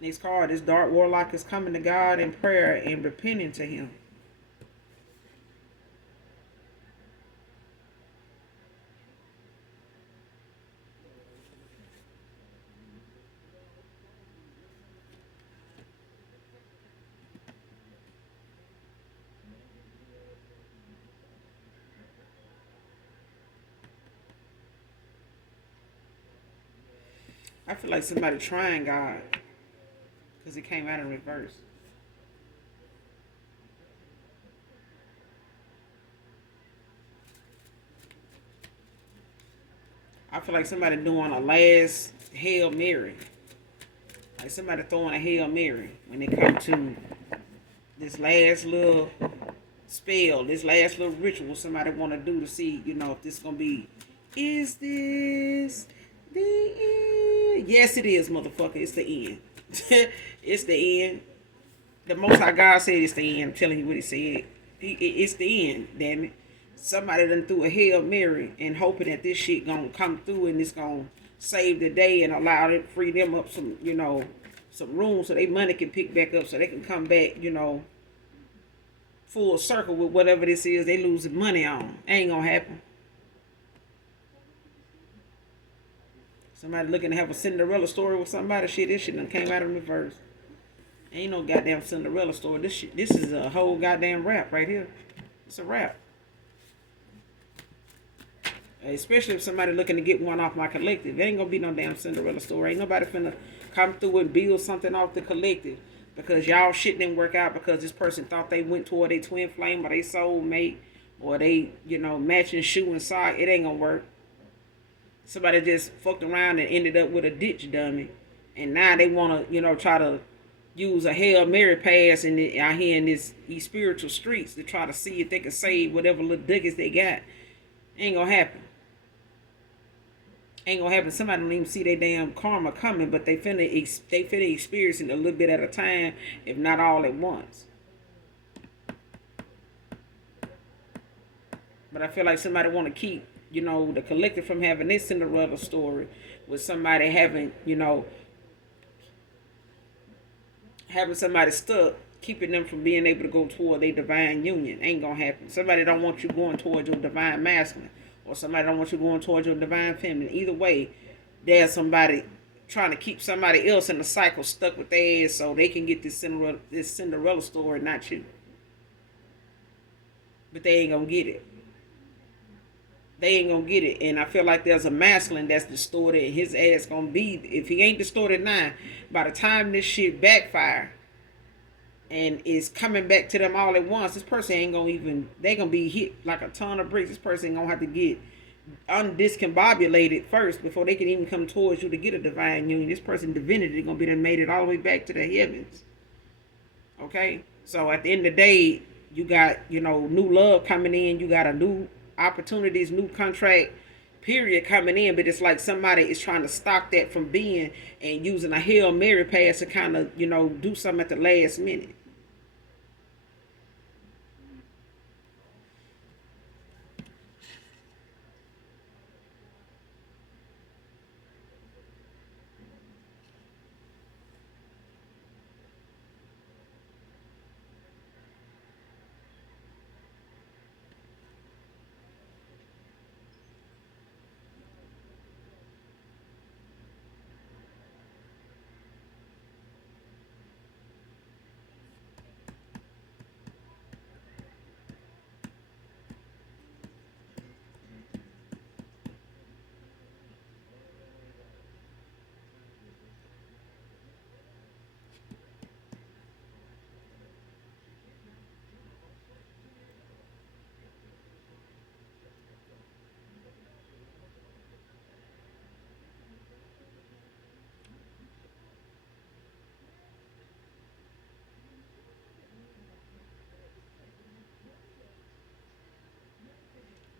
Next card, this dark warlock is coming to God in prayer and repenting to him. I feel like somebody trying God, because it came out in reverse. I feel like somebody doing a last Hail Mary. Like somebody throwing a Hail Mary when it comes to this last little spell, this last little ritual somebody want to do to see, if this going to be, is this the end? Yes, it is, motherfucker. It's the end. It's the end. The Most High God said it's the end. I'm telling you what he said. It's the end, damn it. Somebody done threw a Hail Mary and hoping that this shit gonna come through and it's gonna save the day and allow it, free them up some, some room so their money can pick back up, so they can come back, full circle with whatever this is they losing money on. Ain't gonna happen. Somebody looking to have a Cinderella story with somebody. Shit, this shit done came out in reverse. Ain't no goddamn Cinderella story. This is a whole goddamn rap right here. It's a rap. Especially if somebody looking to get one off my collective. It ain't gonna be no damn Cinderella story. Ain't nobody finna come through and build something off the collective because y'all shit didn't work out because this person thought they went toward their twin flame or their soulmate or they, matching shoe and sock. It ain't gonna work. Somebody just fucked around and ended up with a ditch dummy. And now they want to, try to use a Hail Mary pass out here in these spiritual streets to try to see if they can save whatever little duggets they got. Ain't gonna happen. Ain't gonna happen. Somebody don't even see their damn karma coming, but they finna experience it a little bit at a time, if not all at once. But I feel like somebody want to keep, the collective from having this Cinderella story with somebody having, having somebody stuck, keeping them from being able to go toward their divine union. Ain't gonna happen. Somebody don't want you going towards your divine masculine, or somebody don't want you going towards your divine feminine. Either way, there's somebody trying to keep somebody else in the cycle stuck with their ass so they can get this Cinderella story, not you. But they ain't gonna get it. They ain't gonna get it. And I feel like there's a masculine that's distorted. And his ass gonna be, if he ain't distorted now, by the time this shit backfire and is coming back to them all at once, this person ain't gonna even, they gonna be hit like a ton of bricks. This person ain't gonna have to get undiscombobulated first before they can even come towards you to get a divine union. This person divinity gonna be done made it all the way back to the heavens. Okay? So at the end of the day, you got, new love coming in, you got a new opportunities, new contract period coming in, but it's like somebody is trying to stop that from being and using a Hail Mary pass to kind of, do something at the last minute.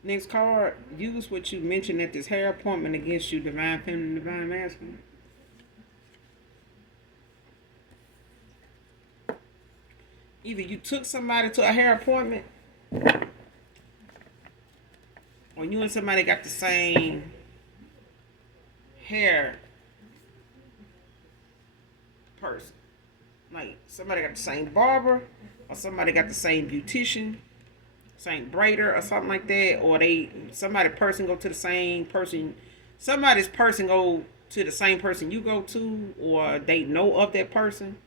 Next card, use what you mentioned at this hair appointment against you, divine feminine, divine masculine. Either you took somebody to a hair appointment, or you and somebody got the same hair person. Like somebody got the same barber, or somebody got the same beautician, same braider, or something like that, or somebody go to the same person, somebody's person go to the same person you go to, or they know of that person,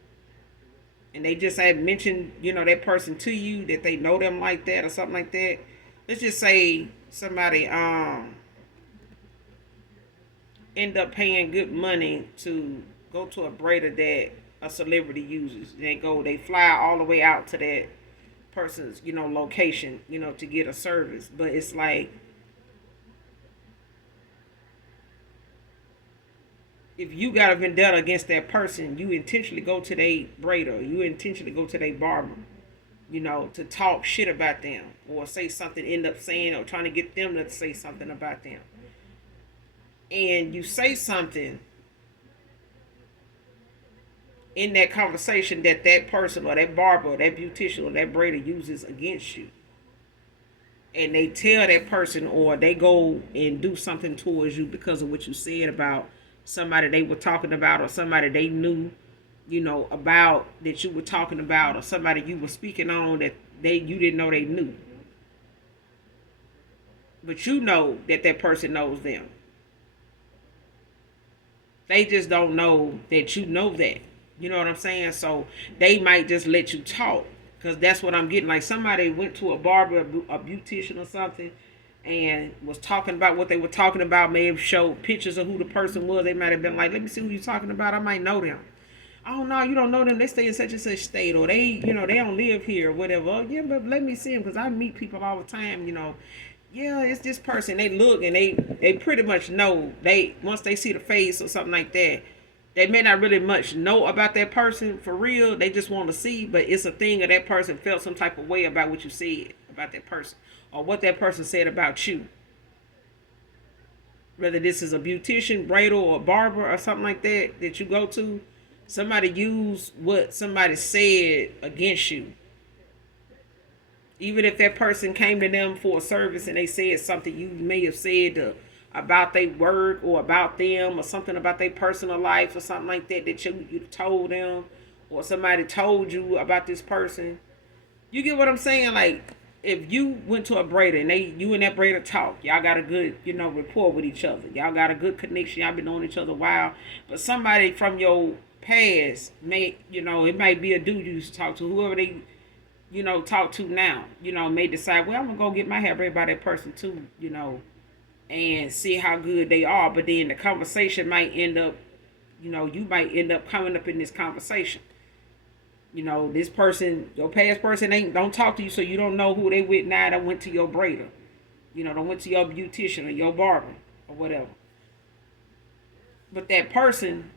and they just had mentioned, that person to you, that they know them like that or something like that. Let's just say somebody end up paying good money to go to a braider that a celebrity uses. They fly all the way out to that person's, location, to get a service. But it's like, if you got a vendetta against that person, you intentionally go to their braider, you intentionally go to their barber, to talk shit about them or say something, end up saying or trying to get them to say something about them. And you say something in that conversation that person or that barber or that beautician or that braider uses against you. And they tell that person, or they go and do something towards you because of what you said about somebody they were talking about, or somebody they knew, about that you were talking about, or somebody you were speaking on that you didn't know they knew. But you know that person knows them. They just don't know that you know that. You know what I'm saying? So they might just let you talk, because that's what I'm getting. Like somebody went to a barber, a beautician or something, and was talking about what they were talking about, may have showed pictures of who the person was. They might have been like, let me see who you're talking about. I might know them. Oh, no, you don't know them. They stay in such and such state, or they don't live here or whatever. Oh, yeah, but let me see them, because I meet people all the time, Yeah, it's this person. They look and they pretty much know. Once they see the face or something like that, they may not really much know about that person for real. They just want to see, but it's a thing of that person felt some type of way about what you said about that person, or what that person said about you. Whether this is a beautician, braider, or barber or something like that you go to, somebody used what somebody said against you. Even if that person came to them for a service and they said something you may have said about their work or about them, or something about their personal life or something like that you told them, or somebody told you about this person. You get what I'm saying? Like, if you went to a braider and you and that braider talk, y'all got a good, rapport with each other. Y'all got a good connection. Y'all been knowing each other a while. But somebody from your past may, it might be a dude you used to talk to, whoever they, talk to now, may decide, well, I'm gonna go get my hair braided by that person too, and see how good they are. But then the conversation might end up, you might end up coming up in this conversation. This person, your past person don't talk to you, so you don't know who they with now that went to your braider. Don't went to your beautician or your barber or whatever. But that person,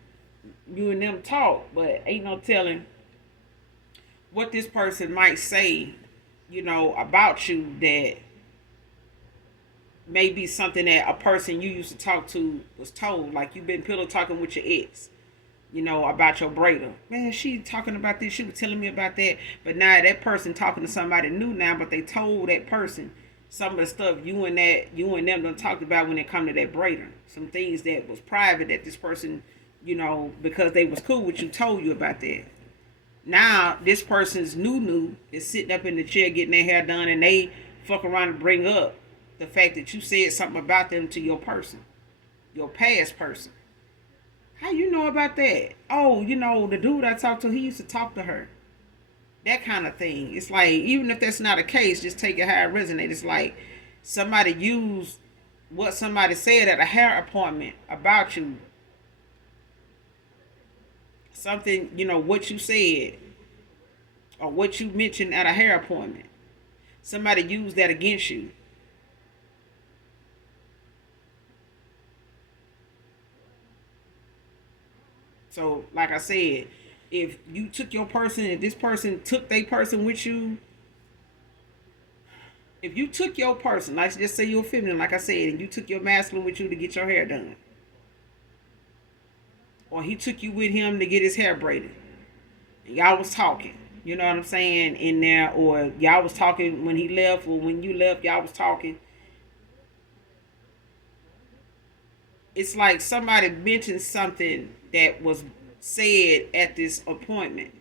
you and them talk, but ain't no telling what this person might say, about you that may be something that a person you used to talk to was told. Like you've been pillow talking with your ex, about your braider. Man, she talking about this. She was telling me about that. But now that person talking to somebody new now, but they told that person some of the stuff you and them done talked about when it come to that braider. Some things that was private that this person, because they was cool with you, told you about that. Now this person's new is sitting up in the chair getting their hair done, and they fuck around and bring up the fact that you said something about them to your person, your past person. How you know about that? Oh, the dude I talked to, he used to talk to her. That kind of thing. It's like, even if that's not a case, just take it how it resonates. It's like somebody used what somebody said at a hair appointment about you. Something, what you said or what you mentioned at a hair appointment. Somebody used that against you. So, like I said, if you took your person, if this person took their person with you, if you took your person, like just say you're feminine, like I said, and you took your masculine with you to get your hair done, or he took you with him to get his hair braided, and y'all was talking, you know what I'm saying, in there, or y'all was talking when he left, or when you left, y'all was talking. It's like somebody mentioned something that was said at this appointment,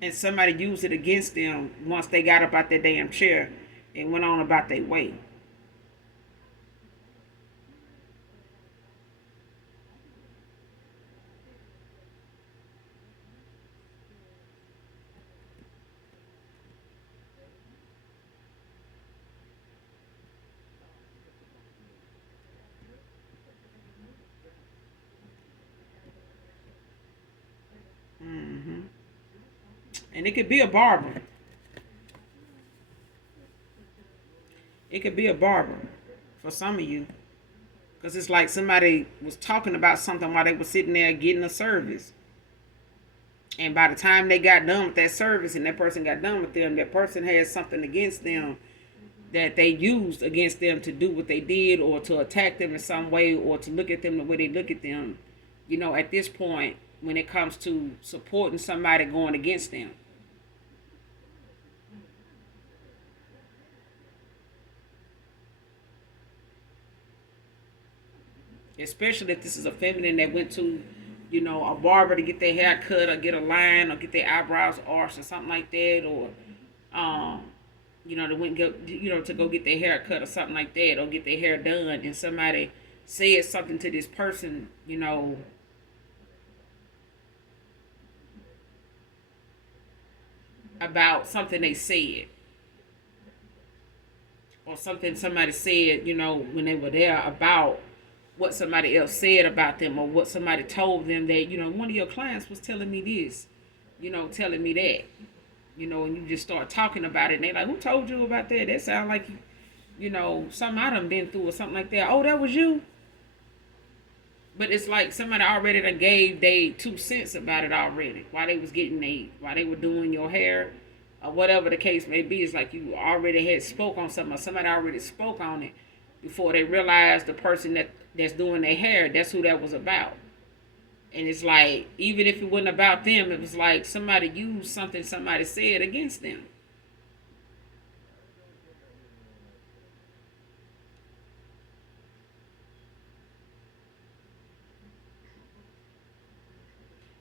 and somebody used it against them once they got up out their damn chair and went on about their way. hmm And it could be a barber. It could be a barber for some of you. Because it's like somebody was talking about something while they were sitting there getting a service. And by the time they got done with that service and that person got done with them, that person had something against them that they used against them to do what they did, or to attack them in some way, or to look at them the way they look at them. At this point, when it comes to supporting somebody going against them. Especially if this is a feminine that went to, a barber to get their hair cut or get a line or get their eyebrows arched or something like that, or, they went go, to go get their hair cut or something like that, or get their hair done, and somebody said something to this person, about something they said, or something somebody said, when they were there, about what somebody else said about them, or what somebody told them that, one of your clients was telling me this, telling me that, and you just start talking about it, and they like, who told you about that? That sound like, something I done been through or something like that. Oh, that was you? But it's like somebody already done gave they 2 cents about it already. While they were doing your hair, or whatever the case may be. It's like you already had spoke on something, or somebody already spoke on it before they realized the person that's doing their hair, that's who that was about. And it's like, even if it wasn't about them, it was like somebody used something somebody said against them.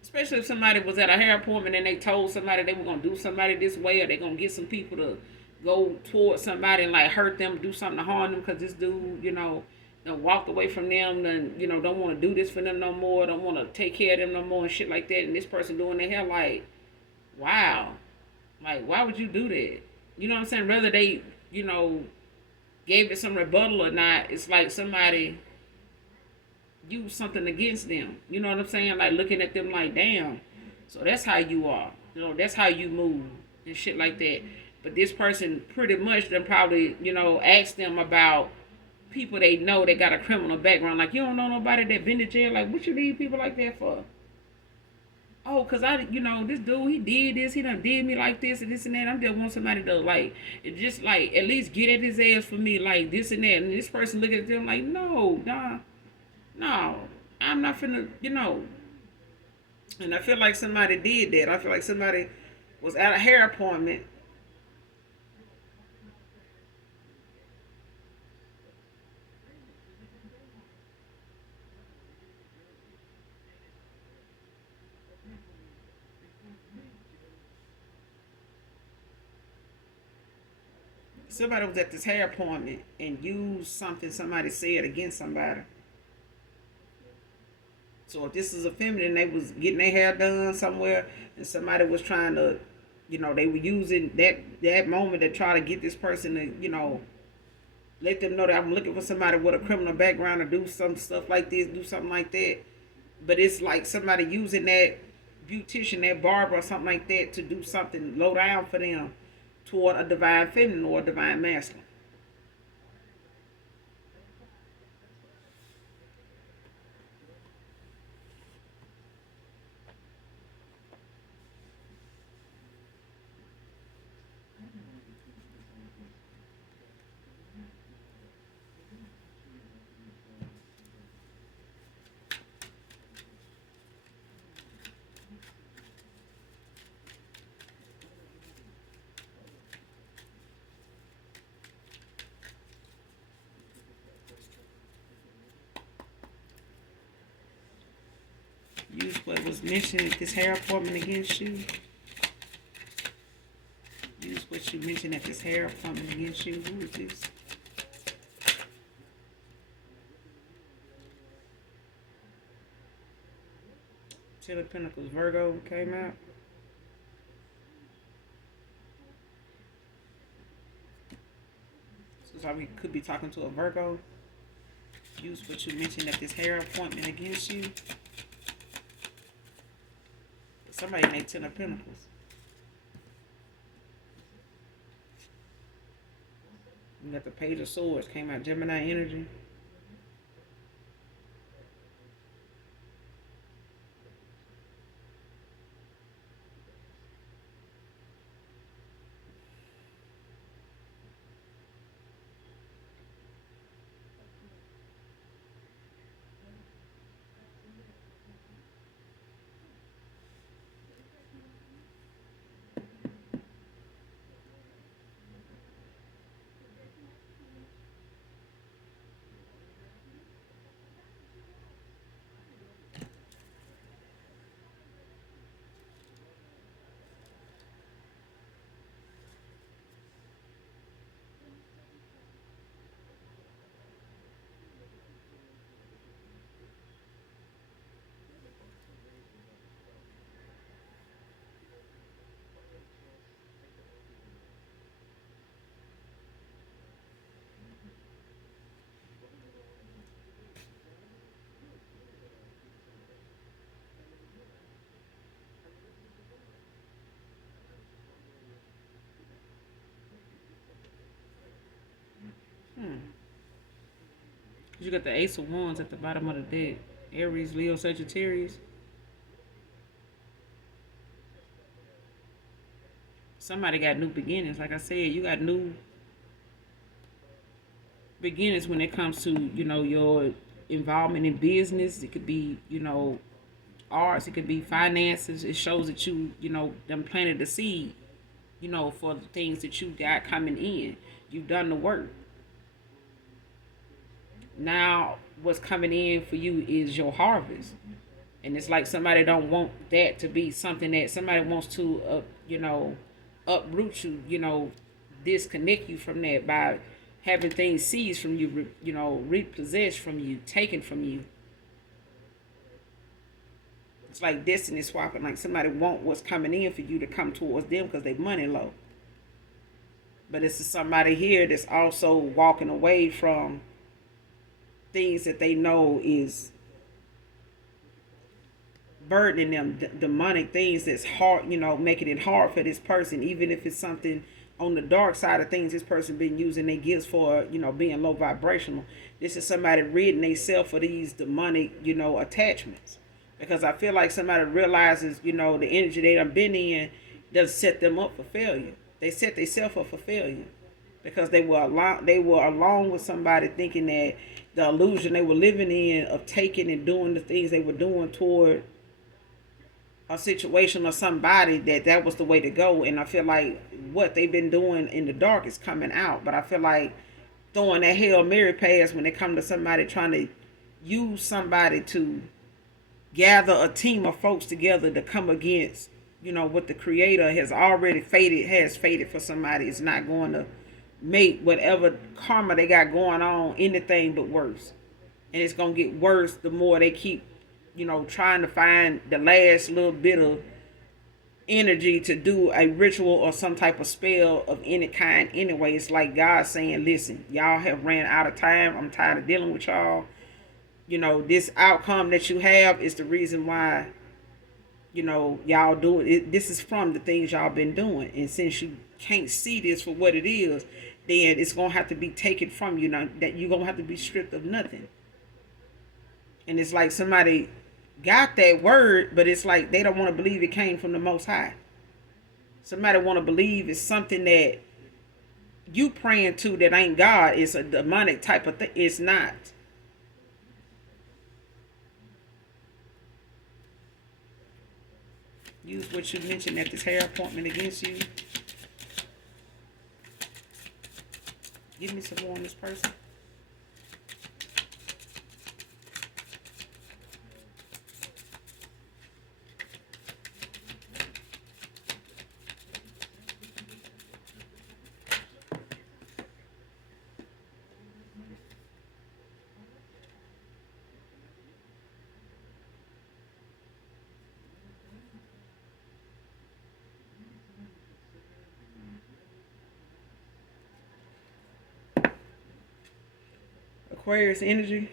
Especially if somebody was at a hair appointment and they told somebody they were gonna do somebody this way, or they gonna get some people to go towards somebody and like hurt them, do something to harm them because this dude, done walked away from them, and don't want to do this for them no more, don't want to take care of them no more and shit like that. And this person doing their hair, like, wow, like why would you do that? You know what I'm saying? Whether they, gave it some rebuttal or not, it's like somebody use something against them. You know what I'm saying? Like looking at them like, damn. So that's how you are. That's how you move and shit like that. But this person pretty much then probably, asked them about people they know that got a criminal background. Like, you don't know nobody that been to jail. Like, what you need people like that for? Oh, cause this dude, he did this, he done did me like this and this and that. I just want somebody to like, just like at least get at his ass for me, like this and that. And this person looking at them like, no, nah. No, I'm not finna. And I feel like somebody did that. I feel like somebody was at a hair appointment. Somebody was at this hair appointment and used something somebody said against somebody. So if this is a feminine, they was getting their hair done somewhere, and somebody was trying to, they were using that moment to try to get this person to, let them know that I'm looking for somebody with a criminal background to do some stuff like this, do something like that. But it's like somebody using that beautician, that barber, or something like that to do something low down for them toward a divine feminine or a divine masculine. Use what was mentioned at this hair appointment against you. Use what you mentioned at this hair appointment against you. Who is this? Ten of Pentacles, Virgo came out. So we could be talking to a Virgo. Use what you mentioned at this hair appointment against you. Somebody named Ten of Pentacles. You got the Page of Swords, came out, Gemini energy. You got the Ace of Wands at the bottom of the deck. Aries, Leo, Sagittarius. Somebody got new beginnings. Like I said, you got new beginnings when it comes to, your involvement in business. It could be, arts. It could be finances. It shows that them planted the seed, for the things that you got coming in. You've done the work. Now what's coming in for you is your harvest. And it's like somebody don't want that to be something that somebody wants to, uproot you, disconnect you from that by having things seized from you, repossessed from you, taken from you. It's like destiny swapping. Like somebody want what's coming in for you to come towards them because they money low. But it's somebody here that's also walking away from things that they know is burdening them, demonic things that's hard, making it hard for this person, even if it's something on the dark side of things this person been using their gifts for, being low vibrational. This is somebody ridding themselves for these demonic, attachments. Because I feel like somebody realizes, the energy they done been in does set them up for failure. They set themselves up for failure because they were along with somebody thinking that the illusion they were living in of taking and doing the things they were doing toward a situation or somebody, that was the way to go. And I feel like what they've been doing in the dark is coming out. But I feel like throwing that Hail Mary pass when they come to somebody trying to use somebody to gather a team of folks together to come against, what the Creator has already fated for somebody, is not going to make whatever karma they got going on anything but worse. And it's going to get worse the more they keep, trying to find the last little bit of energy to do a ritual or some type of spell of any kind anyway. It's like God saying, listen, y'all have ran out of time. I'm tired of dealing with y'all. This outcome that you have is the reason why, y'all doing it. This is from the things y'all been doing. And since you can't see this for what it is, then it's going to have to be taken from you. Now that you're going to have to be stripped of nothing. And it's like somebody got that word, but it's like they don't want to believe it came from the Most High. Somebody want to believe it's something that you praying to that ain't God. It's a demonic type of thing. It's not. Use what you mentioned at this hair appointment against you. Give me some more on this person. Aquarius energy.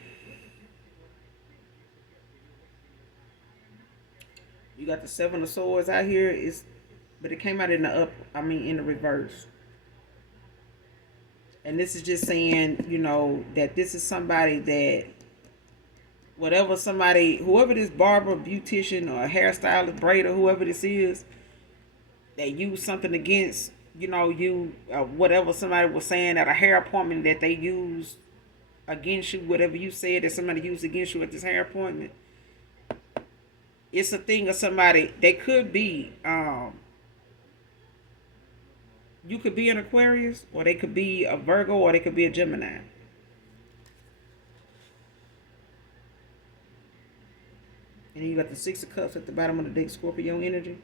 You got the Seven of Swords out here. But it came out in the reverse. And this is just saying, that this is somebody that whoever this barber, beautician, or hairstylist, braider, whoever this is, that used something against, whatever somebody was saying at a hair appointment that they used against you, whatever you said that somebody used against you at this hair appointment. It's a thing of somebody. They could be, you could be an Aquarius, or they could be a Virgo, or they could be a Gemini. And then you got the Six of Cups at the bottom of the deck, Scorpio energy.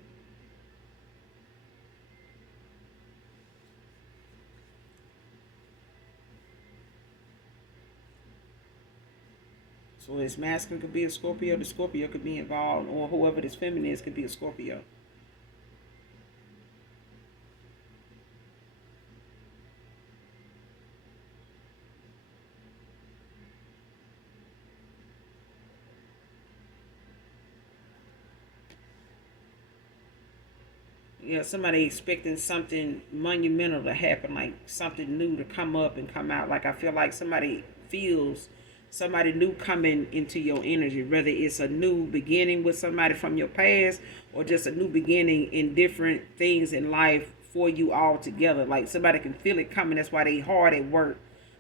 So this masculine could be a Scorpio, the Scorpio could be involved, or whoever this feminine is could be a Scorpio. Somebody expecting something monumental to happen, like something new to come up and come out. Like I feel like somebody feels somebody new coming into your energy, whether it's a new beginning with somebody from your past or just a new beginning in different things in life for you all together. Like somebody can feel it coming. That's why they hard at work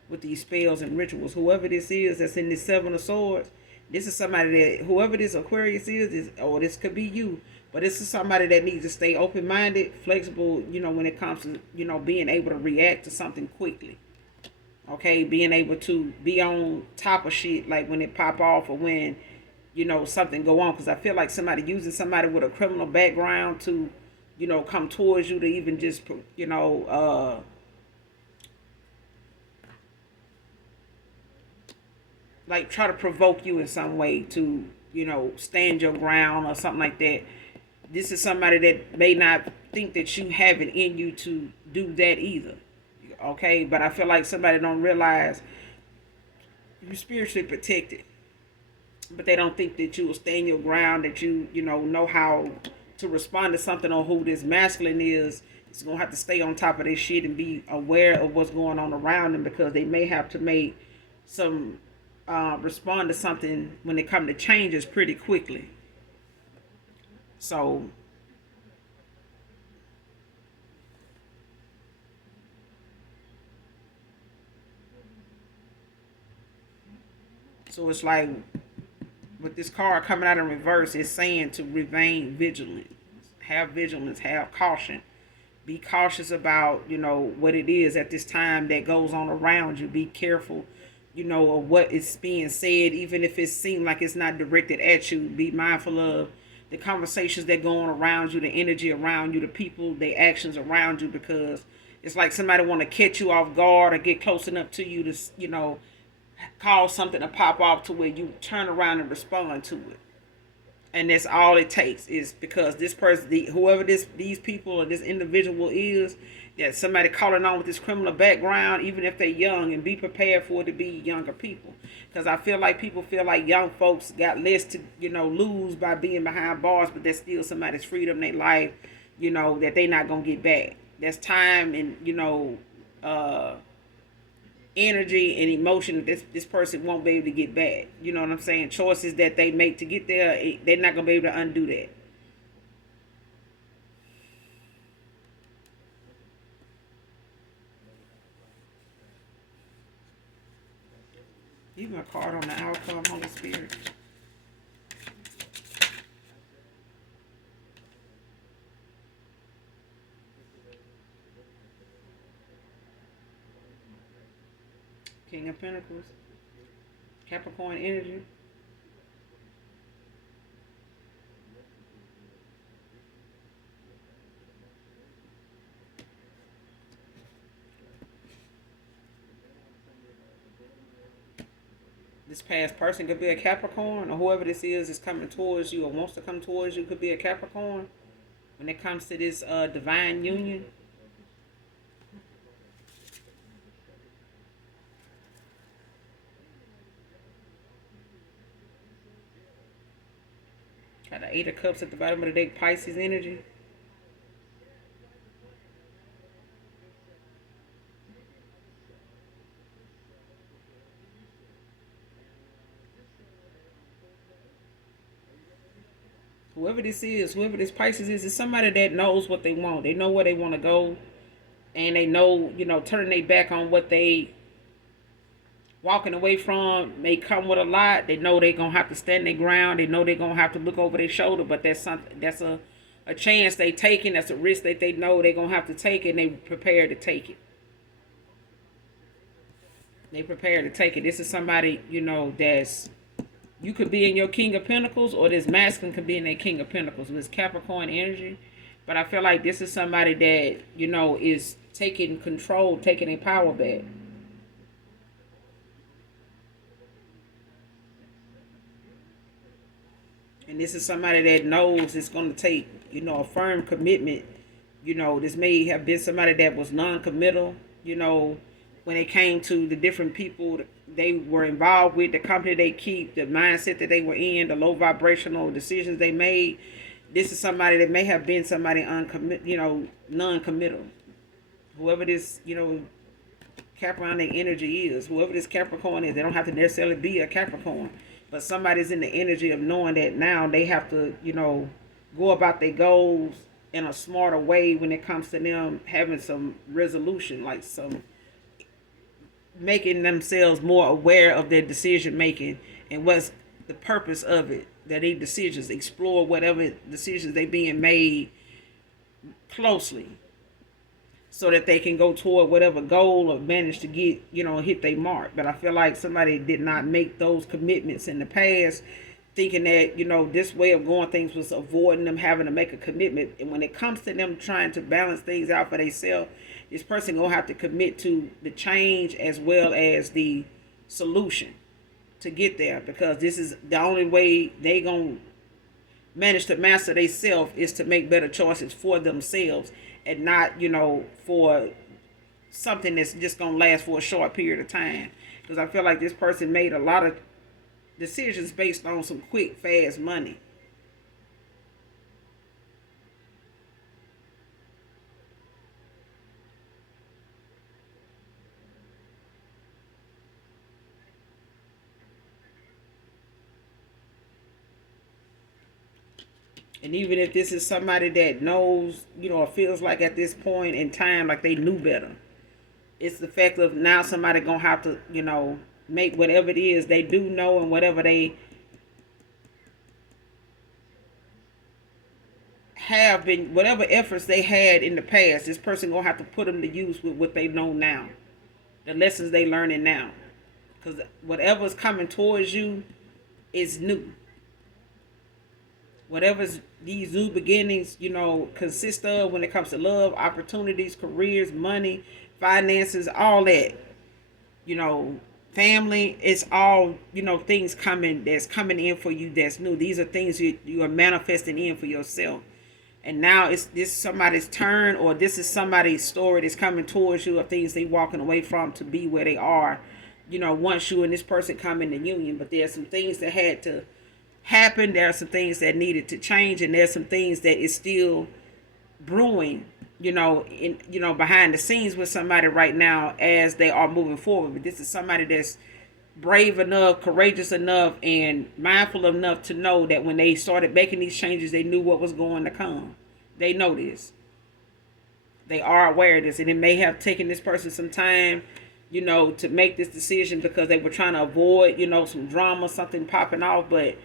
with these spells and rituals. Whoever this is that's in this Seven of Swords, this is somebody that, whoever this Aquarius is, or this could be you, but this is somebody that needs to stay open-minded, flexible, when it comes to, being able to react to something quickly. Okay, being able to be on top of shit, like when it pop off, or when something go on, because I feel like somebody using somebody with a criminal background to come towards you to even just like try to provoke you in some way to stand your ground or something like that. This is somebody that may not think that you have it in you to do that either. Okay, but I feel like somebody don't realize you're spiritually protected, but they don't think that you will stand your ground, that you know how to respond to something, or who this masculine is. It's gonna have to stay on top of this shit and be aware of what's going on around them, because they may have to make some respond to something when it comes to changes pretty quickly. So it's like with this card coming out in reverse, it's saying to remain vigilant, have vigilance, have caution. Be cautious about what it is at this time that goes on around you. Be careful of what is being said, even if it seems like it's not directed at you. Be mindful of the conversations that go on around you, the energy around you, the people, the actions around you, because it's like somebody want to catch you off guard or get close enough to you to cause something to pop off to where you turn around and respond to it. And that's all it takes, is because this person, whoever these people or this individual is, that somebody calling on with this criminal background, even if they're young, and be prepared for it to be younger people. Because I feel like people feel like young folks got less to lose by being behind bars, but that's still somebody's freedom, their life, that they not gonna get back. That's time and energy and emotion that this person won't be able to get back. You know what I'm saying? Choices that they make to get there, they're not gonna be able to undo that. Even a card on the outcome, Holy Spirit. King of Pentacles. Capricorn energy. This past person could be a Capricorn, or whoever this is coming towards you or wants to come towards you could be a Capricorn. When it comes to this divine union, got the Eight of Cups at the bottom of the deck, Pisces energy. Whoever this is, whoever this Pisces is somebody that knows what they want. They know where they want to go, and they know, turning their back on what they walking away from may come with a lot. They know they're gonna have to stand their ground. They know they're gonna have to look over their shoulder, but that's something, that's a chance they taking. That's a risk that they know they're gonna have to take, and they prepare to take it. They prepare to take it. This is somebody, that's, you could be in your King of Pentacles, or this masculine could be in their King of Pentacles with this Capricorn energy. But I feel like this is somebody that, is taking control, taking their power back. And this is somebody that knows it's going to take, a firm commitment. This may have been somebody that was non-committal, when it came to the different people they were involved with, the company they keep, the mindset that they were in, the low vibrational decisions they made. This is somebody that may have been somebody non-committal. Whoever this, Capricorn their energy is, whoever this Capricorn is, they don't have to necessarily be a Capricorn, but somebody's in the energy of knowing that now they have to, go about their goals in a smarter way when it comes to them having some resolution, like some making themselves more aware of their decision making and what's the purpose of it, that they decisions, explore whatever decisions they being made closely, so that they can go toward whatever goal or manage to get, hit their mark. But I feel like somebody did not make those commitments in the past, thinking that, you know, this way of going things was avoiding them having to make a commitment. And when it comes to them trying to balance things out for themselves, this person gonna have to commit to the change as well as the solution to get there, because this is the only way they gonna manage to master themselves, is to make better choices for themselves, and not, you know, for something that's just gonna last for a short period of time. Because I feel like this person made a lot of decisions based on some quick, fast money. And even if this is somebody that knows, you know, or feels like at this point in time like they knew better, it's the fact of now somebody gonna have to, you know, make whatever it is they do know, and whatever they have been, whatever efforts they had in the past, this person gonna have to put them to use with what they know now, the lessons they learning now, because whatever's coming towards you is new. Whatever's these new beginnings, you know, consist of when it comes to love, opportunities, careers, money, finances, all that, you know, family, it's all, you know, things coming that's coming in for you that's new. These are things you are manifesting in for yourself. And now it's this somebody's turn, or this is somebody's story that's coming towards you, of things they walking away from to be where they are, you know, once you and this person come in the union. But there's some things that had to happen, there are some things that needed to change, and there's some things that is still brewing, you know, in, you know, behind the scenes with somebody right now as they are moving forward. But this is somebody that's brave enough, courageous enough, and mindful enough to know that when they started making these changes, they knew what was going to come. They know this. They are aware of this, and it may have taken this person some time, you know, to make this decision, because they were trying to avoid, you know, some drama, something popping off. But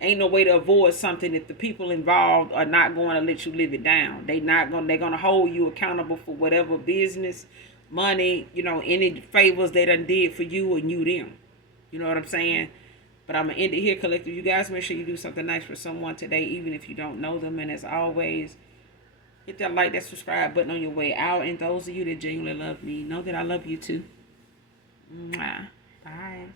ain't no way to avoid something if the people involved are not going to let you live it down. They're gonna hold you accountable for whatever business, money, you know, any favors they done did for you and you them. You know what I'm saying? But I'm gonna end it here, collective. You guys make sure you do something nice for someone today, even if you don't know them. And as always, hit that like, that subscribe button on your way out. And those of you that genuinely love me, know that I love you too. Mwah. Bye.